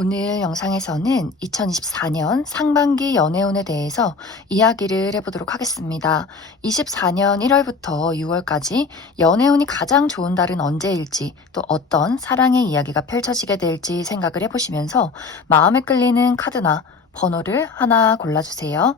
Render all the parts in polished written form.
오늘 영상에서는 2024년 상반기 연애운에 대해서 이야기를 해보도록 하겠습니다. 24년 1월부터 6월까지 연애운이 가장 좋은 달은 언제일지, 또 어떤 사랑의 이야기가 펼쳐지게 될지 생각을 해보시면서 마음에 끌리는 카드나 번호를 하나 골라주세요.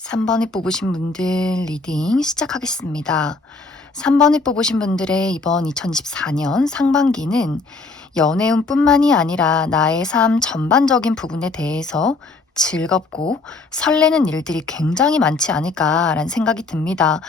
3번을 뽑으신 분들 리딩 시작하겠습니다. 3번을 뽑으신 분들의 이번 2024년 상반기는 연애운뿐만이 아니라 나의 삶 전반적인 부분에 대해서 즐겁고 설레는 일들이 굉장히 많지 않을까라는 생각이 듭니다.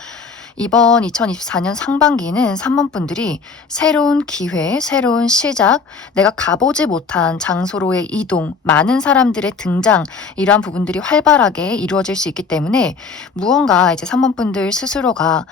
이번 2024년 상반기는 3번 분들이 새로운 기회, 새로운 시작, 내가 가보지 못한 장소로의 이동, 많은 사람들의 등장, 이러한 부분들이 활발하게 이루어질 수 있기 때문에 무언가 이제 3번 분들 스스로가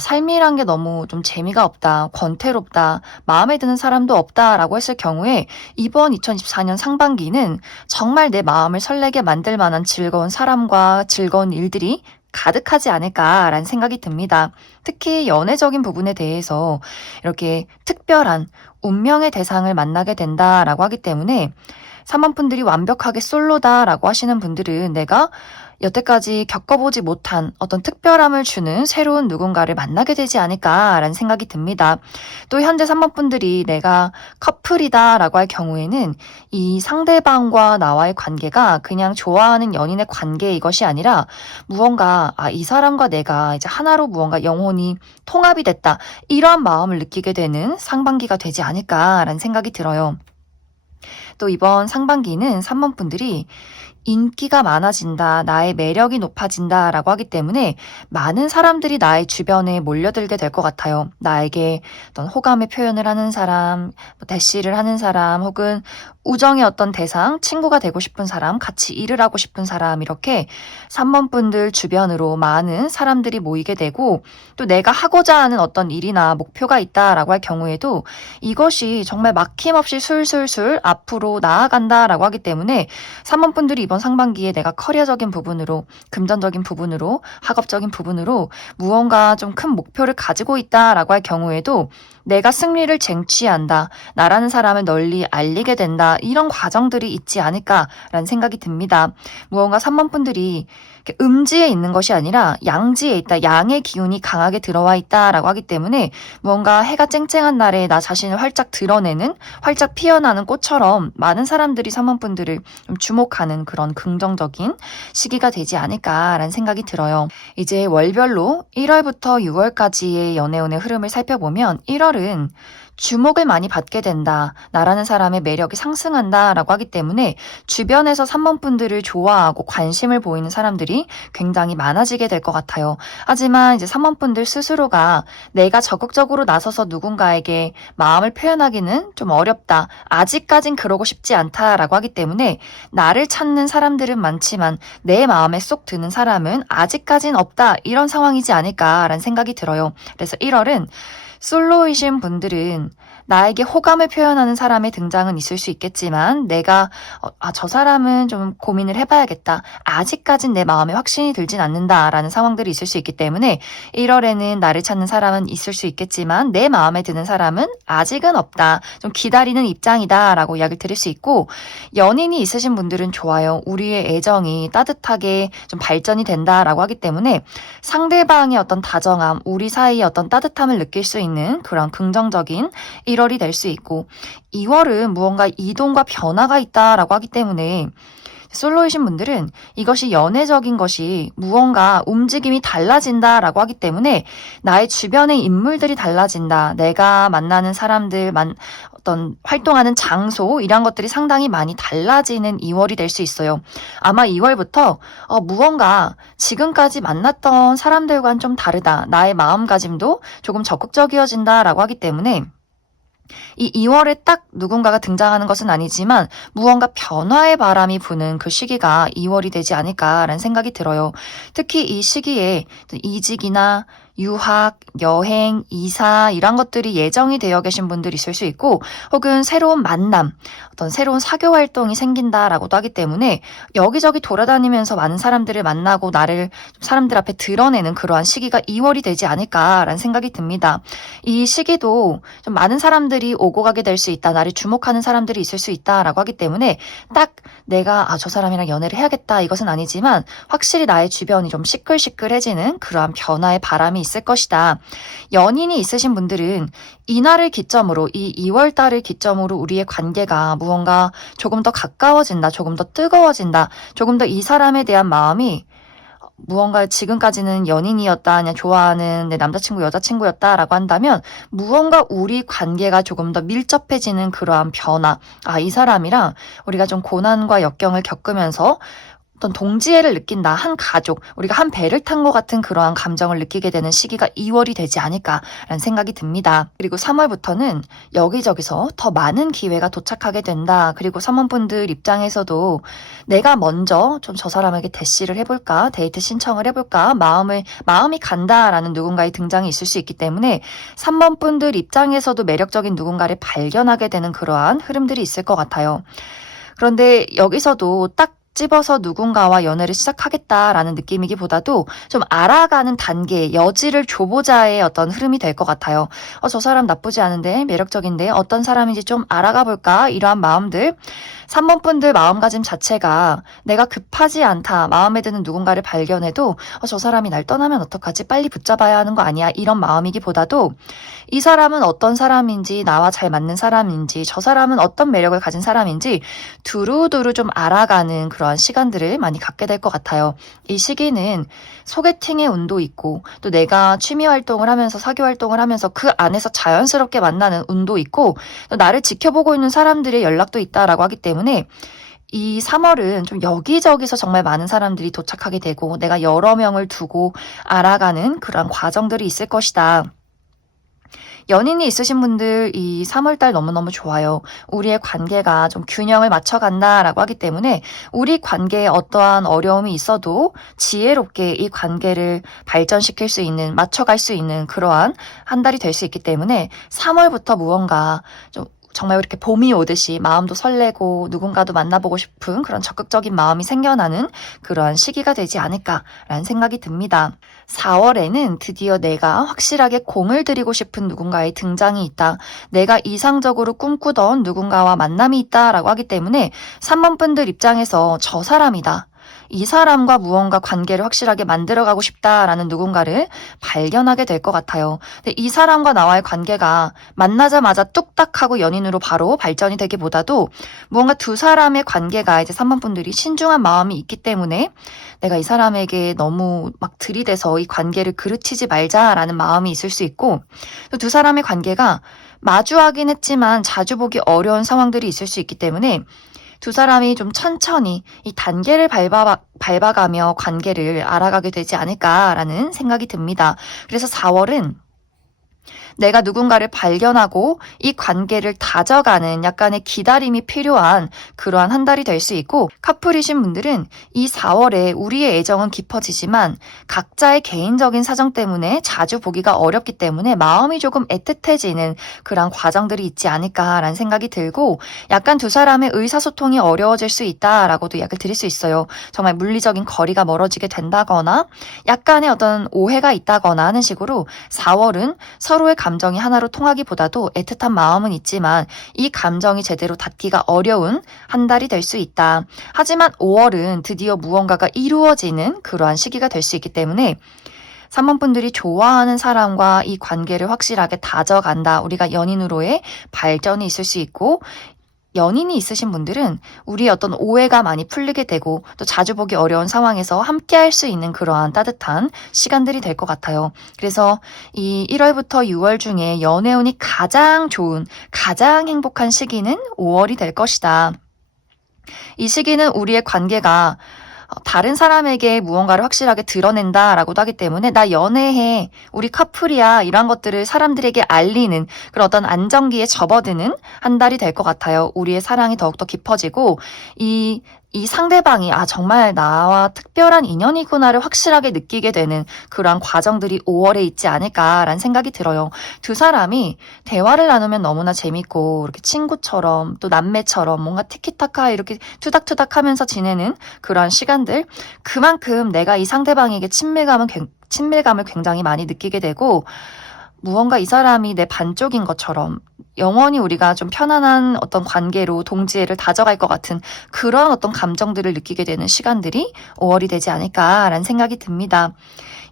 삶이란 게 너무 좀 재미가 없다, 권태롭다, 마음에 드는 사람도 없다라고 했을 경우에 이번 2024년 상반기는 정말 내 마음을 설레게 만들 만한 즐거운 사람과 즐거운 일들이 가득하지 않을까라는 생각이 듭니다. 특히 연애적인 부분에 대해서 이렇게 특별한 운명의 대상을 만나게 된다라고 하기 때문에 3번 분들이 완벽하게 솔로다라고 하시는 분들은 내가 여태까지 겪어보지 못한 어떤 특별함을 주는 새로운 누군가를 만나게 되지 않을까라는 생각이 듭니다. 또 현재 3번 분들이 내가 커플이다라고 할 경우에는 이 상대방과 나와의 관계가 그냥 좋아하는 연인의 관계 이것이 아니라 무언가 이 사람과 내가 이제 하나로 무언가 영혼이 통합이 됐다 이러한 마음을 느끼게 되는 상반기가 되지 않을까라는 생각이 들어요. 또 이번 상반기는 3번 분들이 인기가 많아진다, 나의 매력이 높아진다 라고 하기 때문에 많은 사람들이 나의 주변에 몰려들게 될 것 같아요. 나에게 어떤 호감의 표현을 하는 사람, 대시를 하는 사람, 혹은 우정의 어떤 대상, 친구가 되고 싶은 사람, 같이 일을 하고 싶은 사람, 이렇게 3번 분들 주변으로 많은 사람들이 모이게 되고 또 내가 하고자 하는 어떤 일이나 목표가 있다라고 할 경우에도 이것이 정말 막힘없이 술술술 앞으로 나아간다라고 하기 때문에 3번 분들이 이번 상반기에 내가 커리어적인 부분으로, 금전적인 부분으로, 학업적인 부분으로 무언가 좀 큰 목표를 가지고 있다라고 할 경우에도 내가 승리를 쟁취한다, 나라는 사람을 널리 알리게 된다, 이런 과정들이 있지 않을까라는 생각이 듭니다. 무언가 3번 분들이 음지에 있는 것이 아니라 양지에 있다, 양의 기운이 강하게 들어와 있다라고 하기 때문에 무언가 해가 쨍쨍한 날에 나 자신을 활짝 드러내는, 활짝 피어나는 꽃처럼 많은 사람들이 3번 분들을 좀 주목하는 그런 긍정적인 시기가 되지 않을까라는 생각이 들어요. 이제 월별로 1월부터 6월까지의 연애운의 흐름을 살펴보면 1월은 주목을 많이 받게 된다. 나라는 사람의 매력이 상승한다라고 하기 때문에 주변에서 3번 분들을 좋아하고 관심을 보이는 사람들이 굉장히 많아지게 될 것 같아요. 하지만 이제 3번 분들 스스로가 내가 적극적으로 나서서 누군가에게 마음을 표현하기는 좀 어렵다. 아직까진 그러고 싶지 않다라고 하기 때문에 나를 찾는 사람들은 많지만 내 마음에 쏙 드는 사람은 아직까진 없다. 이런 상황이지 않을까라는 생각이 들어요. 그래서 1월은 솔로이신 분들은 나에게 호감을 표현하는 사람의 등장은 있을 수 있겠지만 내가 저 사람은 좀 고민을 해봐야겠다. 아직까진 내 마음에 확신이 들진 않는다라는 상황들이 있을 수 있기 때문에 1월에는 나를 찾는 사람은 있을 수 있겠지만 내 마음에 드는 사람은 아직은 없다. 좀 기다리는 입장이다라고 이야기를 드릴 수 있고 연인이 있으신 분들은 좋아요. 우리의 애정이 따뜻하게 좀 발전이 된다라고 하기 때문에 상대방의 어떤 다정함, 우리 사이의 어떤 따뜻함을 느낄 수 있는 그런 긍정적인 1월이 될 수 있고 2월은 무언가 이동과 변화가 있다라고 하기 때문에 솔로이신 분들은 이것이 연애적인 것이 무언가 움직임이 달라진다라고 하기 때문에 나의 주변의 인물들이 달라진다. 내가 만나는 사람들, 어떤 활동하는 장소 이런 것들이 상당히 많이 달라지는 2월이 될 수 있어요. 아마 2월부터 무언가 지금까지 만났던 사람들과는 좀 다르다. 나의 마음가짐도 조금 적극적이어진다라고 하기 때문에 이 2월에 딱 누군가가 등장하는 것은 아니지만 무언가 변화의 바람이 부는 그 시기가 2월이 되지 않을까라는 생각이 들어요. 특히 이 시기에 이직이나 유학, 여행, 이사 이런 것들이 예정이 되어 계신 분들이 있을 수 있고 혹은 새로운 만남, 어떤 새로운 사교 활동이 생긴다라고도 하기 때문에 여기저기 돌아다니면서 많은 사람들을 만나고 나를 사람들 앞에 드러내는 그러한 시기가 2월이 되지 않을까라는 생각이 듭니다. 이 시기도 좀 많은 사람들이 오고 가게 될 수 있다. 나를 주목하는 사람들이 있을 수 있다라고 하기 때문에 딱 내가 저 사람이랑 연애를 해야겠다 이것은 아니지만 확실히 나의 주변이 좀 시끌시끌해지는 그러한 변화의 바람이 있을 것이다. 연인이 있으신 분들은 이날을 기점으로 이 2월 달을 기점으로 우리의 관계가 무언가 조금 더 가까워진다. 조금 더 뜨거워진다. 조금 더 이 사람에 대한 마음이 무언가 지금까지는 연인이었다, 그냥 좋아하는 내 남자친구, 여자친구였다라고 한다면 무언가 우리 관계가 조금 더 밀접해지는 그러한 변화. 이 사람이랑 우리가 좀 고난과 역경을 겪으면서 어떤 동지애를 느낀다. 한 가족, 우리가 한 배를 탄 것 같은 그러한 감정을 느끼게 되는 시기가 2월이 되지 않을까라는 생각이 듭니다. 그리고 3월부터는 여기저기서 더 많은 기회가 도착하게 된다. 그리고 3원분들 입장에서도 내가 먼저 좀 저 사람에게 대시를 해볼까, 데이트 신청을 해볼까, 마음이 간다라는 누군가의 등장이 있을 수 있기 때문에 3번분들 입장에서도 매력적인 누군가를 발견하게 되는 그러한 흐름들이 있을 것 같아요. 그런데 여기서도 딱 집어서 누군가와 연애를 시작하겠다라는 느낌이기보다도 좀 알아가는 단계, 여지를 줘보자의 어떤 흐름이 될 것 같아요. 저 사람 나쁘지 않은데, 매력적인데, 어떤 사람인지 좀 알아가 볼까? 이러한 마음들. 3번 분들 마음가짐 자체가 내가 급하지 않다, 마음에 드는 누군가를 발견해도 저 사람이 날 떠나면 어떡하지? 빨리 붙잡아야 하는 거 아니야? 이런 마음이기보다도 이 사람은 어떤 사람인지, 나와 잘 맞는 사람인지, 저 사람은 어떤 매력을 가진 사람인지 두루두루 좀 알아가는 그러한 시간들을 많이 갖게 될 것 같아요. 이 시기는 소개팅의 운도 있고 또 내가 취미 활동을 하면서 사교 활동을 하면서 그 안에서 자연스럽게 만나는 운도 있고 또 나를 지켜보고 있는 사람들의 연락도 있다라고 하기 때문에 이 3월은 좀 여기저기서 정말 많은 사람들이 도착하게 되고 내가 여러 명을 두고 알아가는 그런 과정들이 있을 것이다. 연인이 있으신 분들 이 3월달 너무너무 좋아요. 우리의 관계가 좀 균형을 맞춰간다라고 하기 때문에 우리 관계에 어떠한 어려움이 있어도 지혜롭게 이 관계를 발전시킬 수 있는, 맞춰갈 수 있는 그러한 한 달이 될 수 있기 때문에 3월부터 무언가 좀 정말 이렇게 봄이 오듯이 마음도 설레고 누군가도 만나보고 싶은 그런 적극적인 마음이 생겨나는 그러한 시기가 되지 않을까라는 생각이 듭니다. 4월에는 드디어 내가 확실하게 공을 들이고 싶은 누군가의 등장이 있다. 내가 이상적으로 꿈꾸던 누군가와 만남이 있다라고 하기 때문에 3번 분들 입장에서 저 사람이다. 이 사람과 무언가 관계를 확실하게 만들어가고 싶다라는 누군가를 발견하게 될 것 같아요. 근데 이 사람과 나와의 관계가 만나자마자 뚝딱하고 연인으로 바로 발전이 되기보다도 무언가 두 사람의 관계가 이제 3번 분들이 신중한 마음이 있기 때문에 내가 이 사람에게 너무 막 들이대서 이 관계를 그르치지 말자라는 마음이 있을 수 있고 또 두 사람의 관계가 마주하긴 했지만 자주 보기 어려운 상황들이 있을 수 있기 때문에 두 사람이 좀 천천히 이 단계를 밟아가며 관계를 알아가게 되지 않을까라는 생각이 듭니다. 그래서 4월은 내가 누군가를 발견하고 이 관계를 다져가는 약간의 기다림이 필요한 그러한 한 달이 될 수 있고, 커플이신 분들은 이 4월에 우리의 애정은 깊어지지만 각자의 개인적인 사정 때문에 자주 보기가 어렵기 때문에 마음이 조금 애틋해지는 그런 과정들이 있지 않을까라는 생각이 들고, 약간 두 사람의 의사소통이 어려워질 수 있다라고도 이야기를 드릴 수 있어요. 정말 물리적인 거리가 멀어지게 된다거나 약간의 어떤 오해가 있다거나 하는 식으로 4월은 서로의 감정이 하나로 통하기보다도 애틋한 마음은 있지만 이 감정이 제대로 닿기가 어려운 한 달이 될 수 있다. 하지만 5월은 드디어 무언가가 이루어지는 그러한 시기가 될 수 있기 때문에 3번 분들이 좋아하는 사람과 이 관계를 확실하게 다져간다. 우리가 연인으로의 발전이 있을 수 있고, 연인이 있으신 분들은 우리의 어떤 오해가 많이 풀리게 되고 또 자주 보기 어려운 상황에서 함께 할 수 있는 그러한 따뜻한 시간들이 될 것 같아요. 그래서 이 1월부터 6월 중에 연애운이 가장 좋은, 가장 행복한 시기는 5월이 될 것이다. 이 시기는 우리의 관계가 다른 사람에게 무언가를 확실하게 드러낸다라고도 하기 때문에 나 연애해, 우리 커플이야, 이런 것들을 사람들에게 알리는 그런 어떤 안정기에 접어드는 한 달이 될 것 같아요. 우리의 사랑이 더욱더 깊어지고 이 상대방이 정말 나와 특별한 인연이구나를 확실하게 느끼게 되는 그러한 과정들이 5월에 있지 않을까라는 생각이 들어요. 두 사람이 대화를 나누면 너무나 재밌고 이렇게 친구처럼 또 남매처럼 뭔가 티키타카 이렇게 투닥투닥하면서 지내는 그러한 시간들, 그만큼 내가 이 상대방에게 친밀감을 굉장히 많이 느끼게 되고, 무언가 이 사람이 내 반쪽인 것처럼 영원히 우리가 좀 편안한 어떤 관계로 동지애를 다져갈 것 같은 그런 어떤 감정들을 느끼게 되는 시간들이 5월이 되지 않을까라는 생각이 듭니다.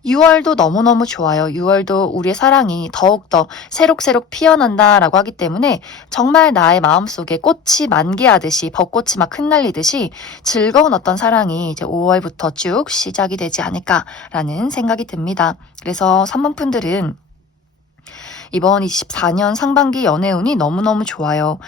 6월도 너무너무 좋아요. 6월도 우리의 사랑이 더욱더 새록새록 피어난다라고 하기 때문에 정말 나의 마음속에 꽃이 만개하듯이, 벚꽃이 막 흩날리듯이 즐거운 어떤 사랑이 이제 5월부터 쭉 시작이 되지 않을까라는 생각이 듭니다. 그래서 3번 분들은 이번 24년 상반기 연애운이 너무너무 좋아요.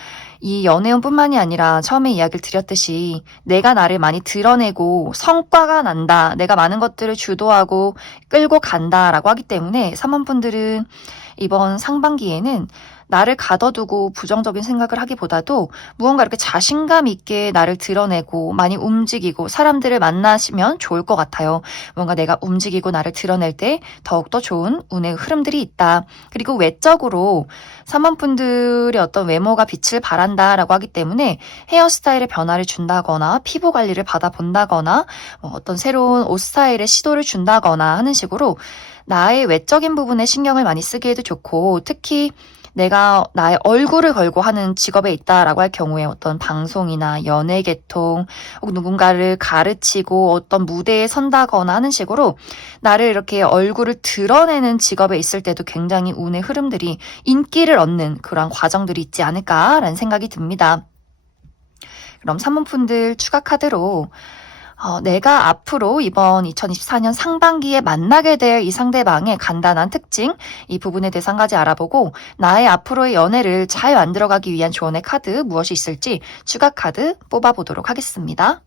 이 연애운뿐만이 아니라 처음에 이야기를 드렸듯이 내가 나를 많이 드러내고 성과가 난다, 내가 많은 것들을 주도하고 끌고 간다라고 하기 때문에 3번 분들은 이번 상반기에는 나를 가둬두고 부정적인 생각을 하기보다도 무언가 이렇게 자신감 있게 나를 드러내고 많이 움직이고 사람들을 만나시면 좋을 것 같아요. 뭔가 내가 움직이고 나를 드러낼 때 더욱더 좋은 운의 흐름들이 있다. 그리고 외적으로 3번 분들의 어떤 외모가 빛을 발한다라고 하기 때문에 헤어스타일의 변화를 준다거나 피부 관리를 받아본다거나 어떤 새로운 옷 스타일의 시도를 준다거나 하는 식으로 나의 외적인 부분에 신경을 많이 쓰기에도 좋고, 특히 내가 나의 얼굴을 걸고 하는 직업에 있다라고 할 경우에 어떤 방송이나 연예 계통 혹은 누군가를 가르치고 어떤 무대에 선다거나 하는 식으로 나를 이렇게 얼굴을 드러내는 직업에 있을 때도 굉장히 운의 흐름들이, 인기를 얻는 그런 과정들이 있지 않을까라는 생각이 듭니다. 그럼 3번 분들 추가 카드로 내가 앞으로 이번 2024년 상반기에 만나게 될 이 상대방의 간단한 특징, 이 부분에 대해서 한 가지 알아보고 나의 앞으로의 연애를 잘 만들어가기 위한 조언의 카드 무엇이 있을지 추가 카드 뽑아보도록 하겠습니다.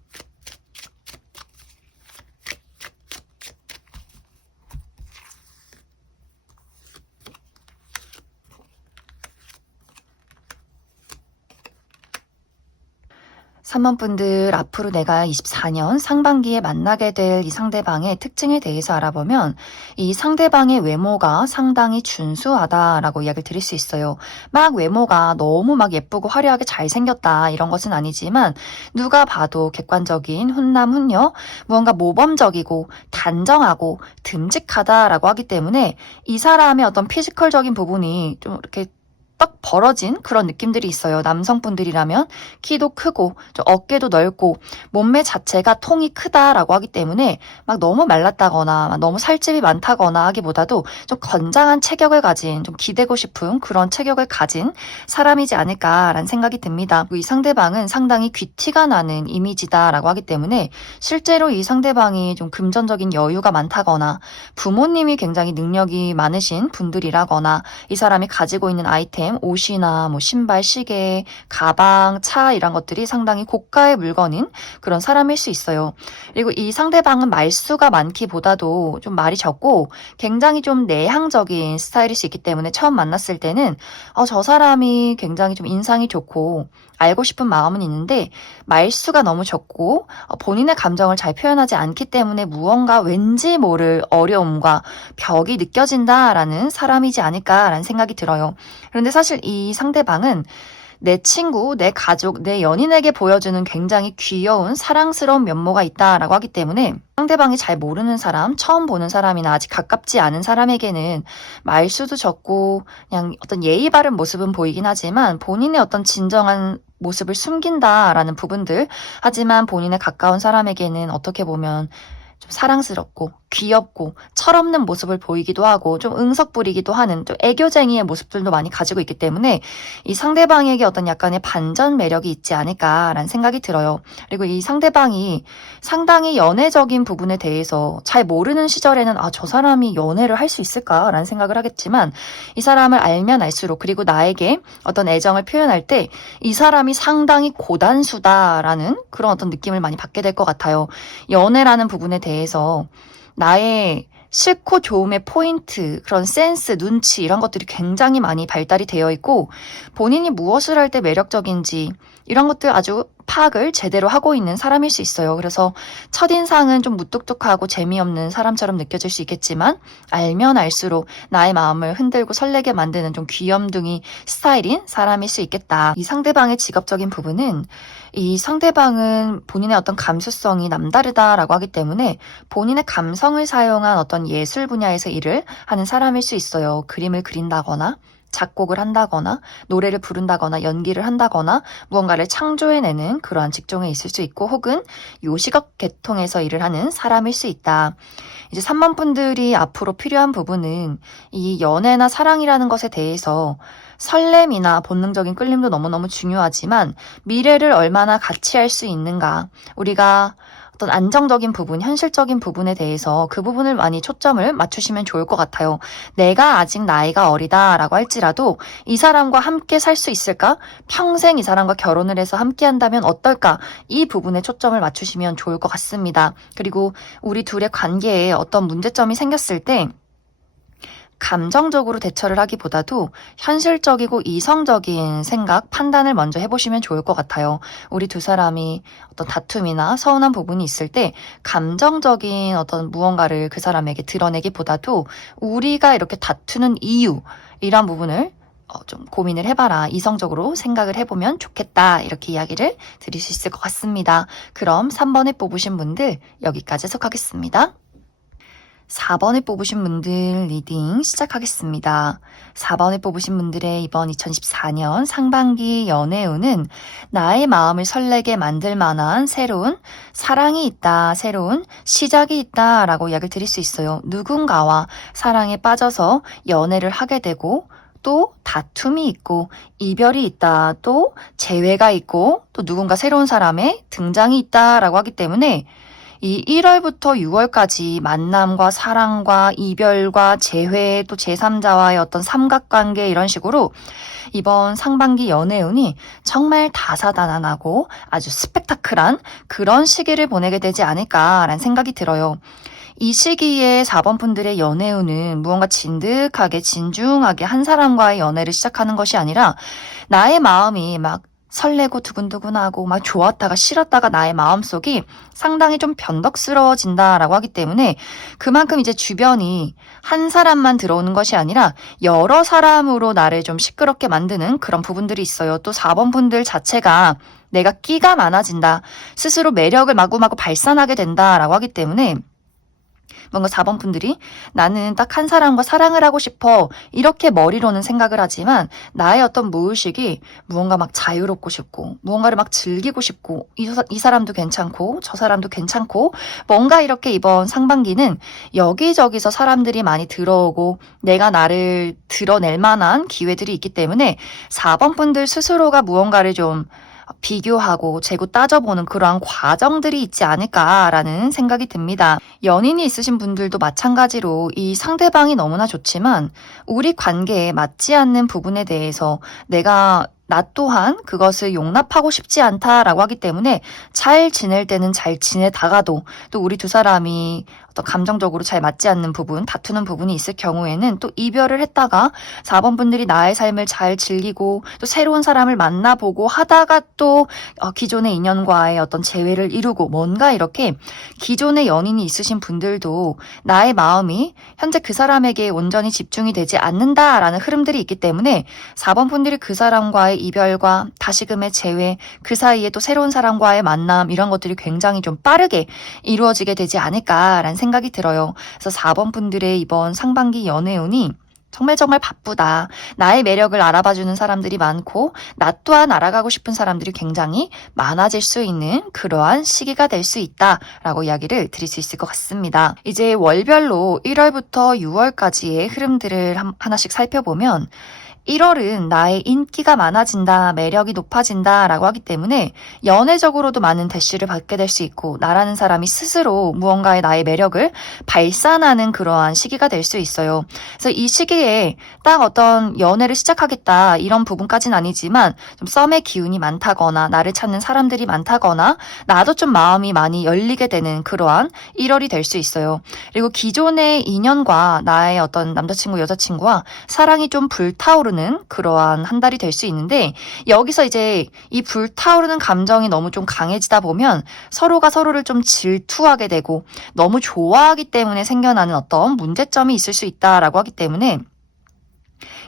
3번 분들, 앞으로 내가 24년 상반기에 만나게 될 이 상대방의 특징에 대해서 알아보면 이 상대방의 외모가 상당히 준수하다라고 이야기를 드릴 수 있어요. 막 외모가 너무 막 예쁘고 화려하게 잘생겼다 이런 것은 아니지만 누가 봐도 객관적인 훈남 훈녀, 무언가 모범적이고 단정하고 듬직하다라고 하기 때문에 이 사람의 어떤 피지컬적인 부분이 좀 이렇게 딱 벌어진 그런 느낌들이 있어요. 남성분들이라면 키도 크고 좀 어깨도 넓고 몸매 자체가 통이 크다라고 하기 때문에 막 너무 말랐다거나 막 너무 살집이 많다거나 하기보다도 좀 건장한 체격을 가진, 좀 기대고 싶은 그런 체격을 가진 사람이지 않을까라는 생각이 듭니다. 이 상대방은 상당히 귀티가 나는 이미지다라고 하기 때문에 실제로 이 상대방이 좀 금전적인 여유가 많다거나 부모님이 굉장히 능력이 많으신 분들이라거나 이 사람이 가지고 있는 아이템, 아이템, 옷이나 뭐 신발, 시계, 가방, 차 이런 것들이 상당히 고가의 물건인 그런 사람일 수 있어요. 그리고 이 상대방은 말수가 많기보다도 좀 말이 적고 굉장히 좀 내향적인 스타일일 수 있기 때문에 처음 만났을 때는 저 사람이 굉장히 좀 인상이 좋고 알고 싶은 마음은 있는데 말수가 너무 적고 본인의 감정을 잘 표현하지 않기 때문에 무언가 왠지 모를 어려움과 벽이 느껴진다라는 사람이지 않을까라는 생각이 들어요. 그런데 사실 이 상대방은 내 친구, 내 가족, 내 연인에게 보여주는 굉장히 귀여운 사랑스러운 면모가 있다라고 하기 때문에 상대방이 잘 모르는 사람, 처음 보는 사람이나 아직 가깝지 않은 사람에게는 말수도 적고 그냥 어떤 예의 바른 모습은 보이긴 하지만 본인의 어떤 진정한 모습을 숨긴다라는 부분들, 하지만 본인의 가까운 사람에게는 어떻게 보면 좀 사랑스럽고 귀엽고 철없는 모습을 보이기도 하고 좀 응석 부리기도 하는 좀 애교쟁이의 모습들도 많이 가지고 있기 때문에 이 상대방에게 어떤 약간의 반전 매력이 있지 않을까라는 생각이 들어요. 그리고 이 상대방이 상당히 연애적인 부분에 대해서 잘 모르는 시절에는 저 사람이 연애를 할 수 있을까라는 생각을 하겠지만 이 사람을 알면 알수록 그리고 나에게 어떤 애정을 표현할 때 이 사람이 상당히 고단수다라는 그런 어떤 느낌을 많이 받게 될 것 같아요. 연애라는 부분에 대해서 나의 싫고 좋음의 포인트, 그런 센스, 눈치 이런 것들이 굉장히 많이 발달이 되어 있고 본인이 무엇을 할 때 매력적인지 이런 것들 아주 파악을 제대로 하고 있는 사람일 수 있어요. 그래서 첫인상은 좀 무뚝뚝하고 재미없는 사람처럼 느껴질 수 있겠지만 알면 알수록 나의 마음을 흔들고 설레게 만드는 좀 귀염둥이 스타일인 사람일 수 있겠다. 이 상대방의 직업적인 부분은 이 상대방은 본인의 어떤 감수성이 남다르다라고 하기 때문에 본인의 감성을 사용한 어떤 예술 분야에서 일을 하는 사람일 수 있어요. 그림을 그린다거나 작곡을 한다거나 노래를 부른다거나 연기를 한다거나 무언가를 창조해내는 그러한 직종에 있을 수 있고 혹은 요식업 계통에서 일을 하는 사람일 수 있다. 이제 3번 분들이 앞으로 필요한 부분은 이 연애나 사랑이라는 것에 대해서 설렘이나 본능적인 끌림도 너무너무 중요하지만 미래를 얼마나 같이 할 수 있는가, 우리가 어떤 안정적인 부분, 현실적인 부분에 대해서 그 부분을 많이 초점을 맞추시면 좋을 것 같아요. 내가 아직 나이가 어리다라고 할지라도 이 사람과 함께 살 수 있을까? 평생 이 사람과 결혼을 해서 함께 한다면 어떨까? 이 부분에 초점을 맞추시면 좋을 것 같습니다. 그리고 우리 둘의 관계에 어떤 문제점이 생겼을 때 감정적으로 대처를 하기보다도 현실적이고 이성적인 생각, 판단을 먼저 해보시면 좋을 것 같아요. 우리 두 사람이 어떤 다툼이나 서운한 부분이 있을 때 감정적인 어떤 무언가를 그 사람에게 드러내기보다도 우리가 이렇게 다투는 이유, 이런 부분을 좀 고민을 해봐라. 이성적으로 생각을 해보면 좋겠다. 이렇게 이야기를 드릴 수 있을 것 같습니다. 그럼 3번에 뽑으신 분들 여기까지 해석하겠습니다. 4번에 뽑으신 분들 리딩 시작하겠습니다. 4번에 뽑으신 분들의 이번 2014년 상반기 연애운은 나의 마음을 설레게 만들 만한 새로운 사랑이 있다, 새로운 시작이 있다 라고 이야기를 드릴 수 있어요. 누군가와 사랑에 빠져서 연애를 하게 되고 또 다툼이 있고 이별이 있다, 또 재회가 있고 또 누군가 새로운 사람의 등장이 있다라고 하기 때문에 이 1월부터 6월까지 만남과 사랑과 이별과 재회 또 제3자와의 어떤 삼각관계 이런 식으로 이번 상반기 연애운이 정말 다사다난하고 아주 스펙타클한 그런 시기를 보내게 되지 않을까라는 생각이 들어요. 이 시기에 4번 분들의 연애운은 무언가 진득하게 진중하게 한 사람과의 연애를 시작하는 것이 아니라 나의 마음이 막 설레고 두근두근하고 막 좋았다가 싫었다가 나의 마음속이 상당히 좀 변덕스러워진다라고 하기 때문에 그만큼 이제 주변이 한 사람만 들어오는 것이 아니라 여러 사람으로 나를 좀 시끄럽게 만드는 그런 부분들이 있어요. 또 4번 분들 자체가 내가 끼가 많아진다, 스스로 매력을 마구마구 발산하게 된다라고 하기 때문에 뭔가 4번 분들이 나는 딱 한 사람과 사랑을 하고 싶어 이렇게 머리로는 생각을 하지만 나의 어떤 무의식이 무언가 막 자유롭고 싶고 무언가를 막 즐기고 싶고 이 사람도 괜찮고 저 사람도 괜찮고 뭔가 이렇게 이번 상반기는 여기저기서 사람들이 많이 들어오고 내가 나를 드러낼 만한 기회들이 있기 때문에 4번 분들 스스로가 무언가를 좀 비교하고 재고 따져보는 그러한 과정들이 있지 않을까라는 생각이 듭니다. 연인이 있으신 분들도 마찬가지로 이 상대방이 너무나 좋지만 우리 관계에 맞지 않는 부분에 대해서 나 또한 그것을 용납하고 싶지 않다라고 하기 때문에 잘 지낼 때는 잘 지내다가도 또 우리 두 사람이 어떤 감정적으로 잘 맞지 않는 부분, 다투는 부분이 있을 경우에는 또 이별을 했다가 4번 분들이 나의 삶을 잘 즐기고 또 새로운 사람을 만나보고 하다가 또 기존의 인연과의 어떤 재회를 이루고 뭔가 이렇게 기존의 연인이 있으신 분들도 나의 마음이 현재 그 사람에게 온전히 집중이 되지 않는다라는 흐름들이 있기 때문에 4번 분들이 그 사람과의 이별과 다시금의 재회, 그 사이에 또 새로운 사람과의 만남 이런 것들이 굉장히 좀 빠르게 이루어지게 되지 않을까라는 생각이 들어요. 그래서 4번 분들의 이번 상반기 연애운이 정말 바쁘다. 나의 매력을 알아봐주는 사람들이 많고 나 또한 알아가고 싶은 사람들이 굉장히 많아질 수 있는 그러한 시기가 될 수 있다라고 이야기를 드릴 수 있을 것 같습니다. 이제 월별로 1월부터 6월까지의 흐름들을 하나씩 살펴보면 1월은 나의 인기가 많아진다, 매력이 높아진다 라고 하기 때문에 연애적으로도 많은 대시를 받게 될 수 있고 나라는 사람이 스스로 무언가의 나의 매력을 발산하는 그러한 시기가 될 수 있어요. 그래서 이 시기에 딱 어떤 연애를 시작하겠다 이런 부분까지는 아니지만 좀 썸의 기운이 많다거나 나를 찾는 사람들이 많다거나 나도 좀 마음이 많이 열리게 되는 그러한 1월이 될 수 있어요. 그리고 기존의 인연과 나의 어떤 남자친구, 여자친구와 사랑이 좀 불타오르는 그러한 한 달이 될 수 있는데 여기서 이제 이 불타오르는 감정이 너무 좀 강해지다 보면 서로가 서로를 좀 질투하게 되고 너무 좋아하기 때문에 생겨나는 어떤 문제점이 있을 수 있다라고 하기 때문에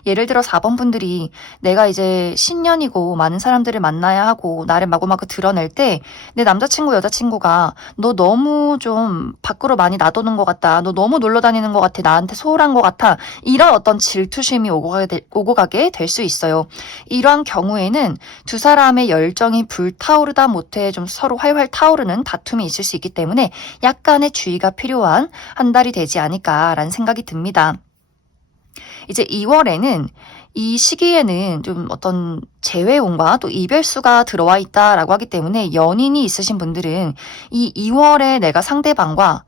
예를 들어 4번 분들이 내가 이제 신년이고 많은 사람들을 만나야 하고 나를 마구마구 드러낼 때 내 남자친구 여자친구가 너 너무 좀 밖으로 많이 놔두는 것 같다. 너 너무 놀러 다니는 것 같아. 나한테 소홀한 것 같아. 이런 어떤 질투심이 오고 가게 될 수 있어요. 이러한 경우에는 두 사람의 열정이 불타오르다 못해 좀 서로 활활 타오르는 다툼이 있을 수 있기 때문에 약간의 주의가 필요한 한 달이 되지 않을까라는 생각이 듭니다. 이제 2월에는 이 시기에는 좀 어떤 재회운과 또 이별수가 들어와 있다라고 하기 때문에 연인이 있으신 분들은 이 2월에 내가 상대방과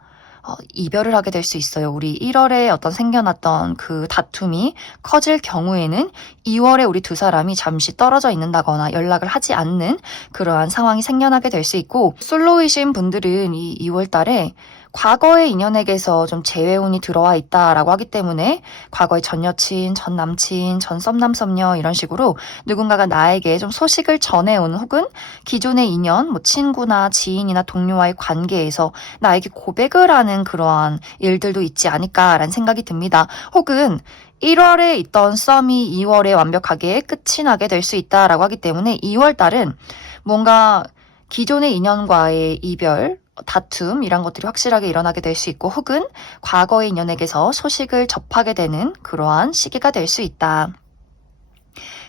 이별을 하게 될 수 있어요. 우리 1월에 어떤 생겨났던 그 다툼이 커질 경우에는 2월에 우리 두 사람이 잠시 떨어져 있는다거나 연락을 하지 않는 그러한 상황이 생겨나게 될 수 있고 솔로이신 분들은 이 2월 달에 과거의 인연에게서 좀 재회운이 들어와 있다라고 하기 때문에 과거의 전 여친, 전 남친, 전 썸남 썸녀 이런 식으로 누군가가 나에게 좀 소식을 전해온 혹은 기존의 인연, 뭐 친구나 지인이나 동료와의 관계에서 나에게 고백을 하는 그러한 일들도 있지 않을까라는 생각이 듭니다. 혹은 1월에 있던 썸이 2월에 완벽하게 끝이 나게 될 수 있다라고 하기 때문에 2월 달은 뭔가 기존의 인연과의 이별, 다툼 이런 것들이 확실하게 일어나게 될 수 있고 혹은 과거의 인연에게서 소식을 접하게 되는 그러한 시기가 될 수 있다.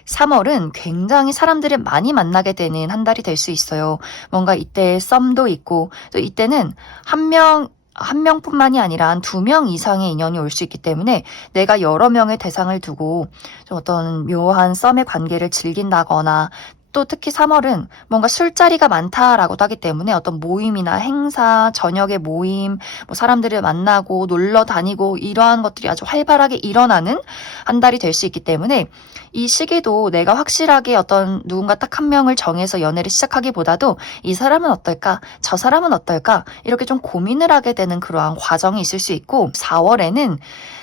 3월은 굉장히 사람들을 많이 만나게 되는 한 달이 될 수 있어요. 뭔가 이때 썸도 있고 또 이때는 한 명뿐만이 아니라 한 2명 이상의 인연이 올 수 있기 때문에 내가 여러 명의 대상을 두고 좀 어떤 묘한 썸의 관계를 즐긴다거나 또 특히 3월은 뭔가 술자리가 많다라고도 하기 때문에 어떤 모임이나 행사, 저녁의 모임, 뭐 사람들을 만나고 놀러 다니고 이러한 것들이 아주 활발하게 일어나는 한 달이 될 수 있기 때문에 이 시기도 내가 확실하게 어떤 누군가 딱 한 명을 정해서 연애를 시작하기보다도 이 사람은 어떨까? 저 사람은 어떨까? 이렇게 좀 고민을 하게 되는 그러한 과정이 있을 수 있고 4월에는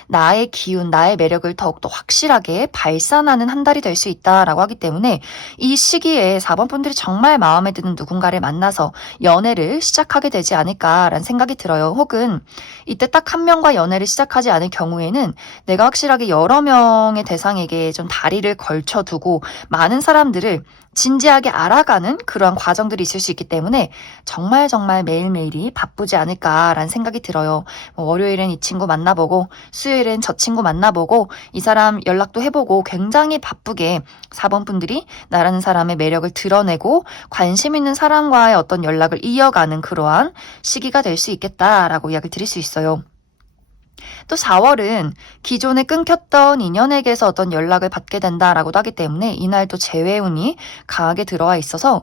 나의 기운, 나의 매력을 더욱더 확실하게 발산하는 한 달이 될 수 있다라고 하기 때문에 이 시기에 4번 분들이 정말 마음에 드는 누군가를 만나서 연애를 시작하게 되지 않을까라는 생각이 들어요. 혹은 이때 딱 한 명과 연애를 시작하지 않을 경우에는 내가 확실하게 여러 명의 대상에게 좀 다리를 걸쳐두고 많은 사람들을 진지하게 알아가는 그러한 과정들이 있을 수 있기 때문에 정말 매일매일이 바쁘지 않을까라는 생각이 들어요. 월요일엔 이 친구 만나보고 수요일엔 저 친구 만나보고 이 사람 연락도 해보고 굉장히 바쁘게 4번 분들이 나라는 사람의 매력을 드러내고 관심 있는 사람과의 어떤 연락을 이어가는 그러한 시기가 될 수 있겠다라고 이야기를 드릴 수 있어요. 또 4월은 기존에 끊겼던 인연에게서 어떤 연락을 받게 된다라고도 하기 때문에 이날 또 재회운이 강하게 들어와 있어서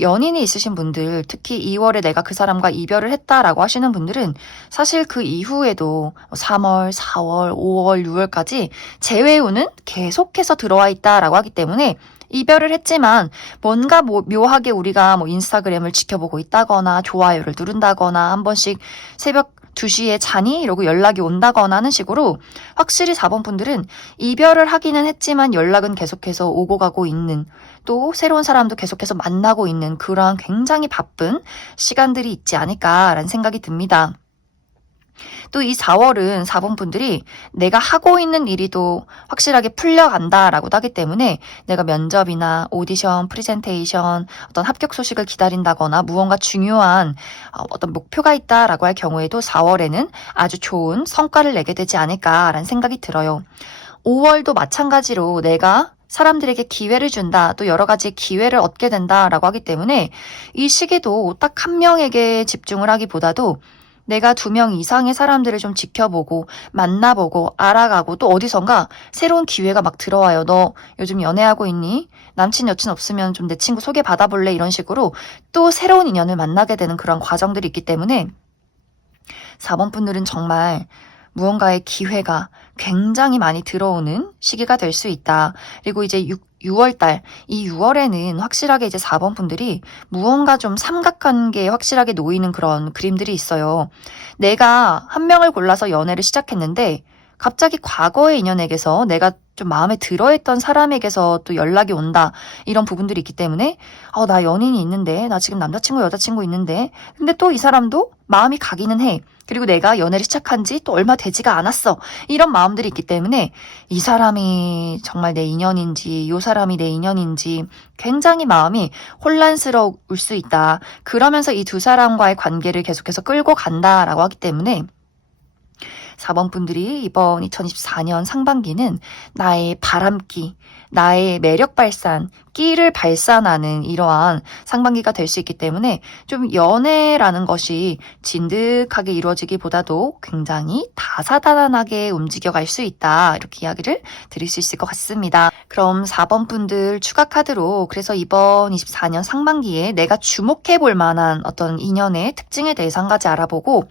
연인이 있으신 분들, 특히 2월에 내가 그 사람과 이별을 했다라고 하시는 분들은 사실 그 이후에도 3월, 4월, 5월, 6월까지 재회운은 계속해서 들어와 있다라고 하기 때문에 이별을 했지만 뭔가 묘하게 우리가 인스타그램을 지켜보고 있다거나 좋아요를 누른다거나 한 번씩 새벽 2시에 자니? 이러고 연락이 온다거나 하는 식으로 확실히 4번 분들은 이별을 하기는 했지만 연락은 계속해서 오고 가고 있는, 또 새로운 사람도 계속해서 만나고 있는 그러한 굉장히 바쁜 시간들이 있지 않을까라는 생각이 듭니다. 또 이 4월은 4번 분들이 내가 하고 있는 일이 또 확실하게 풀려간다라고도 하기 때문에 내가 면접이나 오디션, 프레젠테이션, 어떤 합격 소식을 기다린다거나 무언가 중요한 어떤 목표가 있다라고 할 경우에도 4월에는 아주 좋은 성과를 내게 되지 않을까라는 생각이 들어요. 5월도 마찬가지로 내가 사람들에게 기회를 준다, 또 여러 가지 기회를 얻게 된다라고 하기 때문에 이 시기도 딱 한 명에게 집중을 하기보다도 내가 2명 이상의 사람들을 좀 지켜보고 만나보고 알아가고 또 어디선가 새로운 기회가 막 들어와요. 너 요즘 연애하고 있니? 남친 여친 없으면 좀 내 친구 소개받아볼래? 이런 식으로 또 새로운 인연을 만나게 되는 그런 과정들이 있기 때문에 4번 분들은 정말 무언가의 기회가 굉장히 많이 들어오는 시기가 될 수 있다. 그리고 이제 6월달, 이 6월에는 확실하게 이제 4번 분들이 무언가 좀 삼각관계에 확실하게 놓이는 그런 그림들이 있어요. 내가 한 명을 골라서 연애를 시작했는데 갑자기 과거의 인연에게서 내가 좀 마음에 들어했던 사람에게서 또 연락이 온다. 이런 부분들이 있기 때문에 나 연인이 있는데, 나 지금 남자친구 여자친구 있는데 근데 또 이 사람도 마음이 가기는 해. 그리고 내가 연애를 시작한 지 또 얼마 되지가 않았어. 이런 마음들이 있기 때문에 이 사람이 정말 내 인연인지 이 사람이 내 인연인지 굉장히 마음이 혼란스러울 수 있다. 그러면서 이 두 사람과의 관계를 계속해서 끌고 간다라고 하기 때문에 4번 분들이 이번 2024년 상반기는 나의 바람기, 나의 매력 발산, 끼를 발산하는 이러한 상반기가 될 수 있기 때문에 좀 연애라는 것이 진득하게 이루어지기보다도 굉장히 다사다난하게 움직여갈 수 있다. 이렇게 이야기를 드릴 수 있을 것 같습니다. 그럼 4번 분들 추가 카드로 그래서 이번 24년 상반기에 내가 주목해 볼 만한 어떤 인연의 특징에 대해서 한 가지 알아보고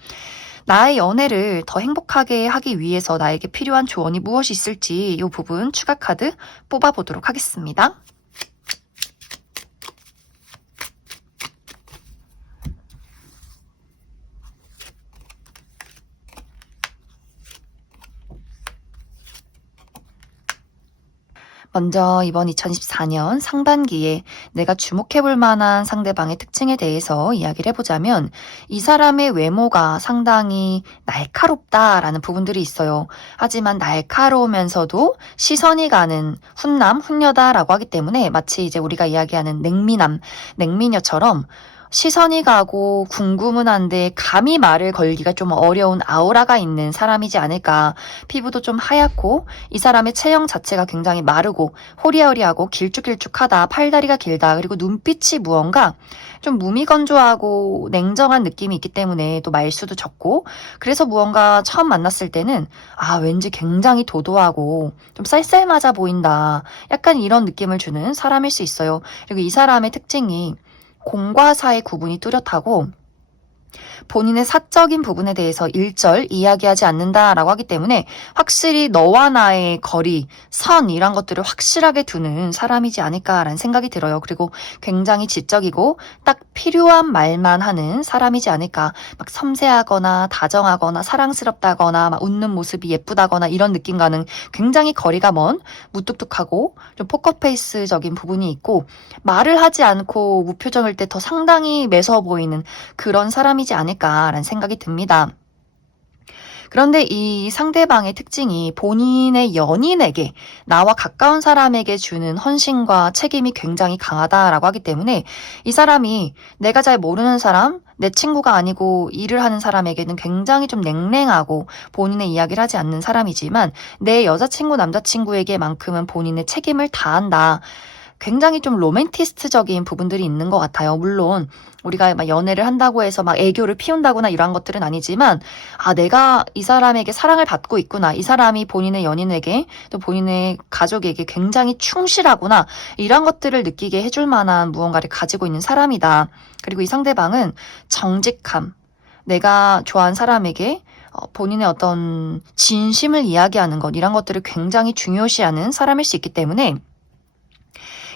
나의 연애를 더 행복하게 하기 위해서 나에게 필요한 조언이 무엇이 있을지 이 부분 추가 카드 뽑아보도록 하겠습니다. 먼저 이번 2024년 상반기에 내가 주목해볼 만한 상대방의 특징에 대해서 이야기를 해보자면 이 사람의 외모가 상당히 날카롭다라는 부분들이 있어요. 하지만 날카로우면서도 시선이 가는 훈남, 훈녀다라고 하기 때문에 마치 이제 우리가 이야기하는 냉미남, 냉미녀처럼 시선이 가고 궁금은 한데 감히 말을 걸기가 좀 어려운 아우라가 있는 사람이지 않을까. 피부도 좀 하얗고 이 사람의 체형 자체가 굉장히 마르고 호리호리하고 길쭉길쭉하다. 팔다리가 길다. 그리고 눈빛이 무언가 좀 무미건조하고 냉정한 느낌이 있기 때문에 또 말수도 적고 그래서 무언가 처음 만났을 때는 왠지 굉장히 도도하고 좀 쌀쌀맞아 보인다. 약간 이런 느낌을 주는 사람일 수 있어요. 그리고 이 사람의 특징이 공과 사의 구분이 뚜렷하고 본인의 사적인 부분에 대해서 일절 이야기하지 않는다라고 하기 때문에 확실히 너와 나의 거리, 선 이런 것들을 확실하게 두는 사람이지 않을까라는 생각이 들어요. 그리고 굉장히 지적이고 딱 필요한 말만 하는 사람이지 않을까. 막 섬세하거나 다정하거나 사랑스럽다거나 막 웃는 모습이 예쁘다거나 이런 느낌과는 굉장히 거리가 먼 무뚝뚝하고 좀 포커페이스적인 부분이 있고 말을 하지 않고 무표정일 때 더 상당히 매서워 보이는 그런 사람이지 않을까라는 생각이 듭니다. 그런데 이 상대방의 특징이 본인의 연인에게 나와 가까운 사람에게 주는 헌신과 책임이 굉장히 강하다라고 하기 때문에 이 사람이 내가 잘 모르는 사람, 내 친구가 아니고 일을 하는 사람에게는 굉장히 좀 냉랭하고 본인의 이야기를 하지 않는 사람이지만 내 여자친구, 남자친구에게만큼은 본인의 책임을 다한다. 굉장히 좀 로맨티스트적인 부분들이 있는 것 같아요. 물론 우리가 막 연애를 한다고 해서 막 애교를 피운다거나 이러한 것들은 아니지만, 아, 내가 이 사람에게 사랑을 받고 있구나. 이 사람이 본인의 연인에게 또 본인의 가족에게 굉장히 충실하구나. 이런 것들을 느끼게 해줄 만한 무언가를 가지고 있는 사람이다. 그리고 이 상대방은 정직함. 내가 좋아하는 사람에게 본인의 어떤 진심을 이야기하는 것, 이런 것들을 굉장히 중요시하는 사람일 수 있기 때문에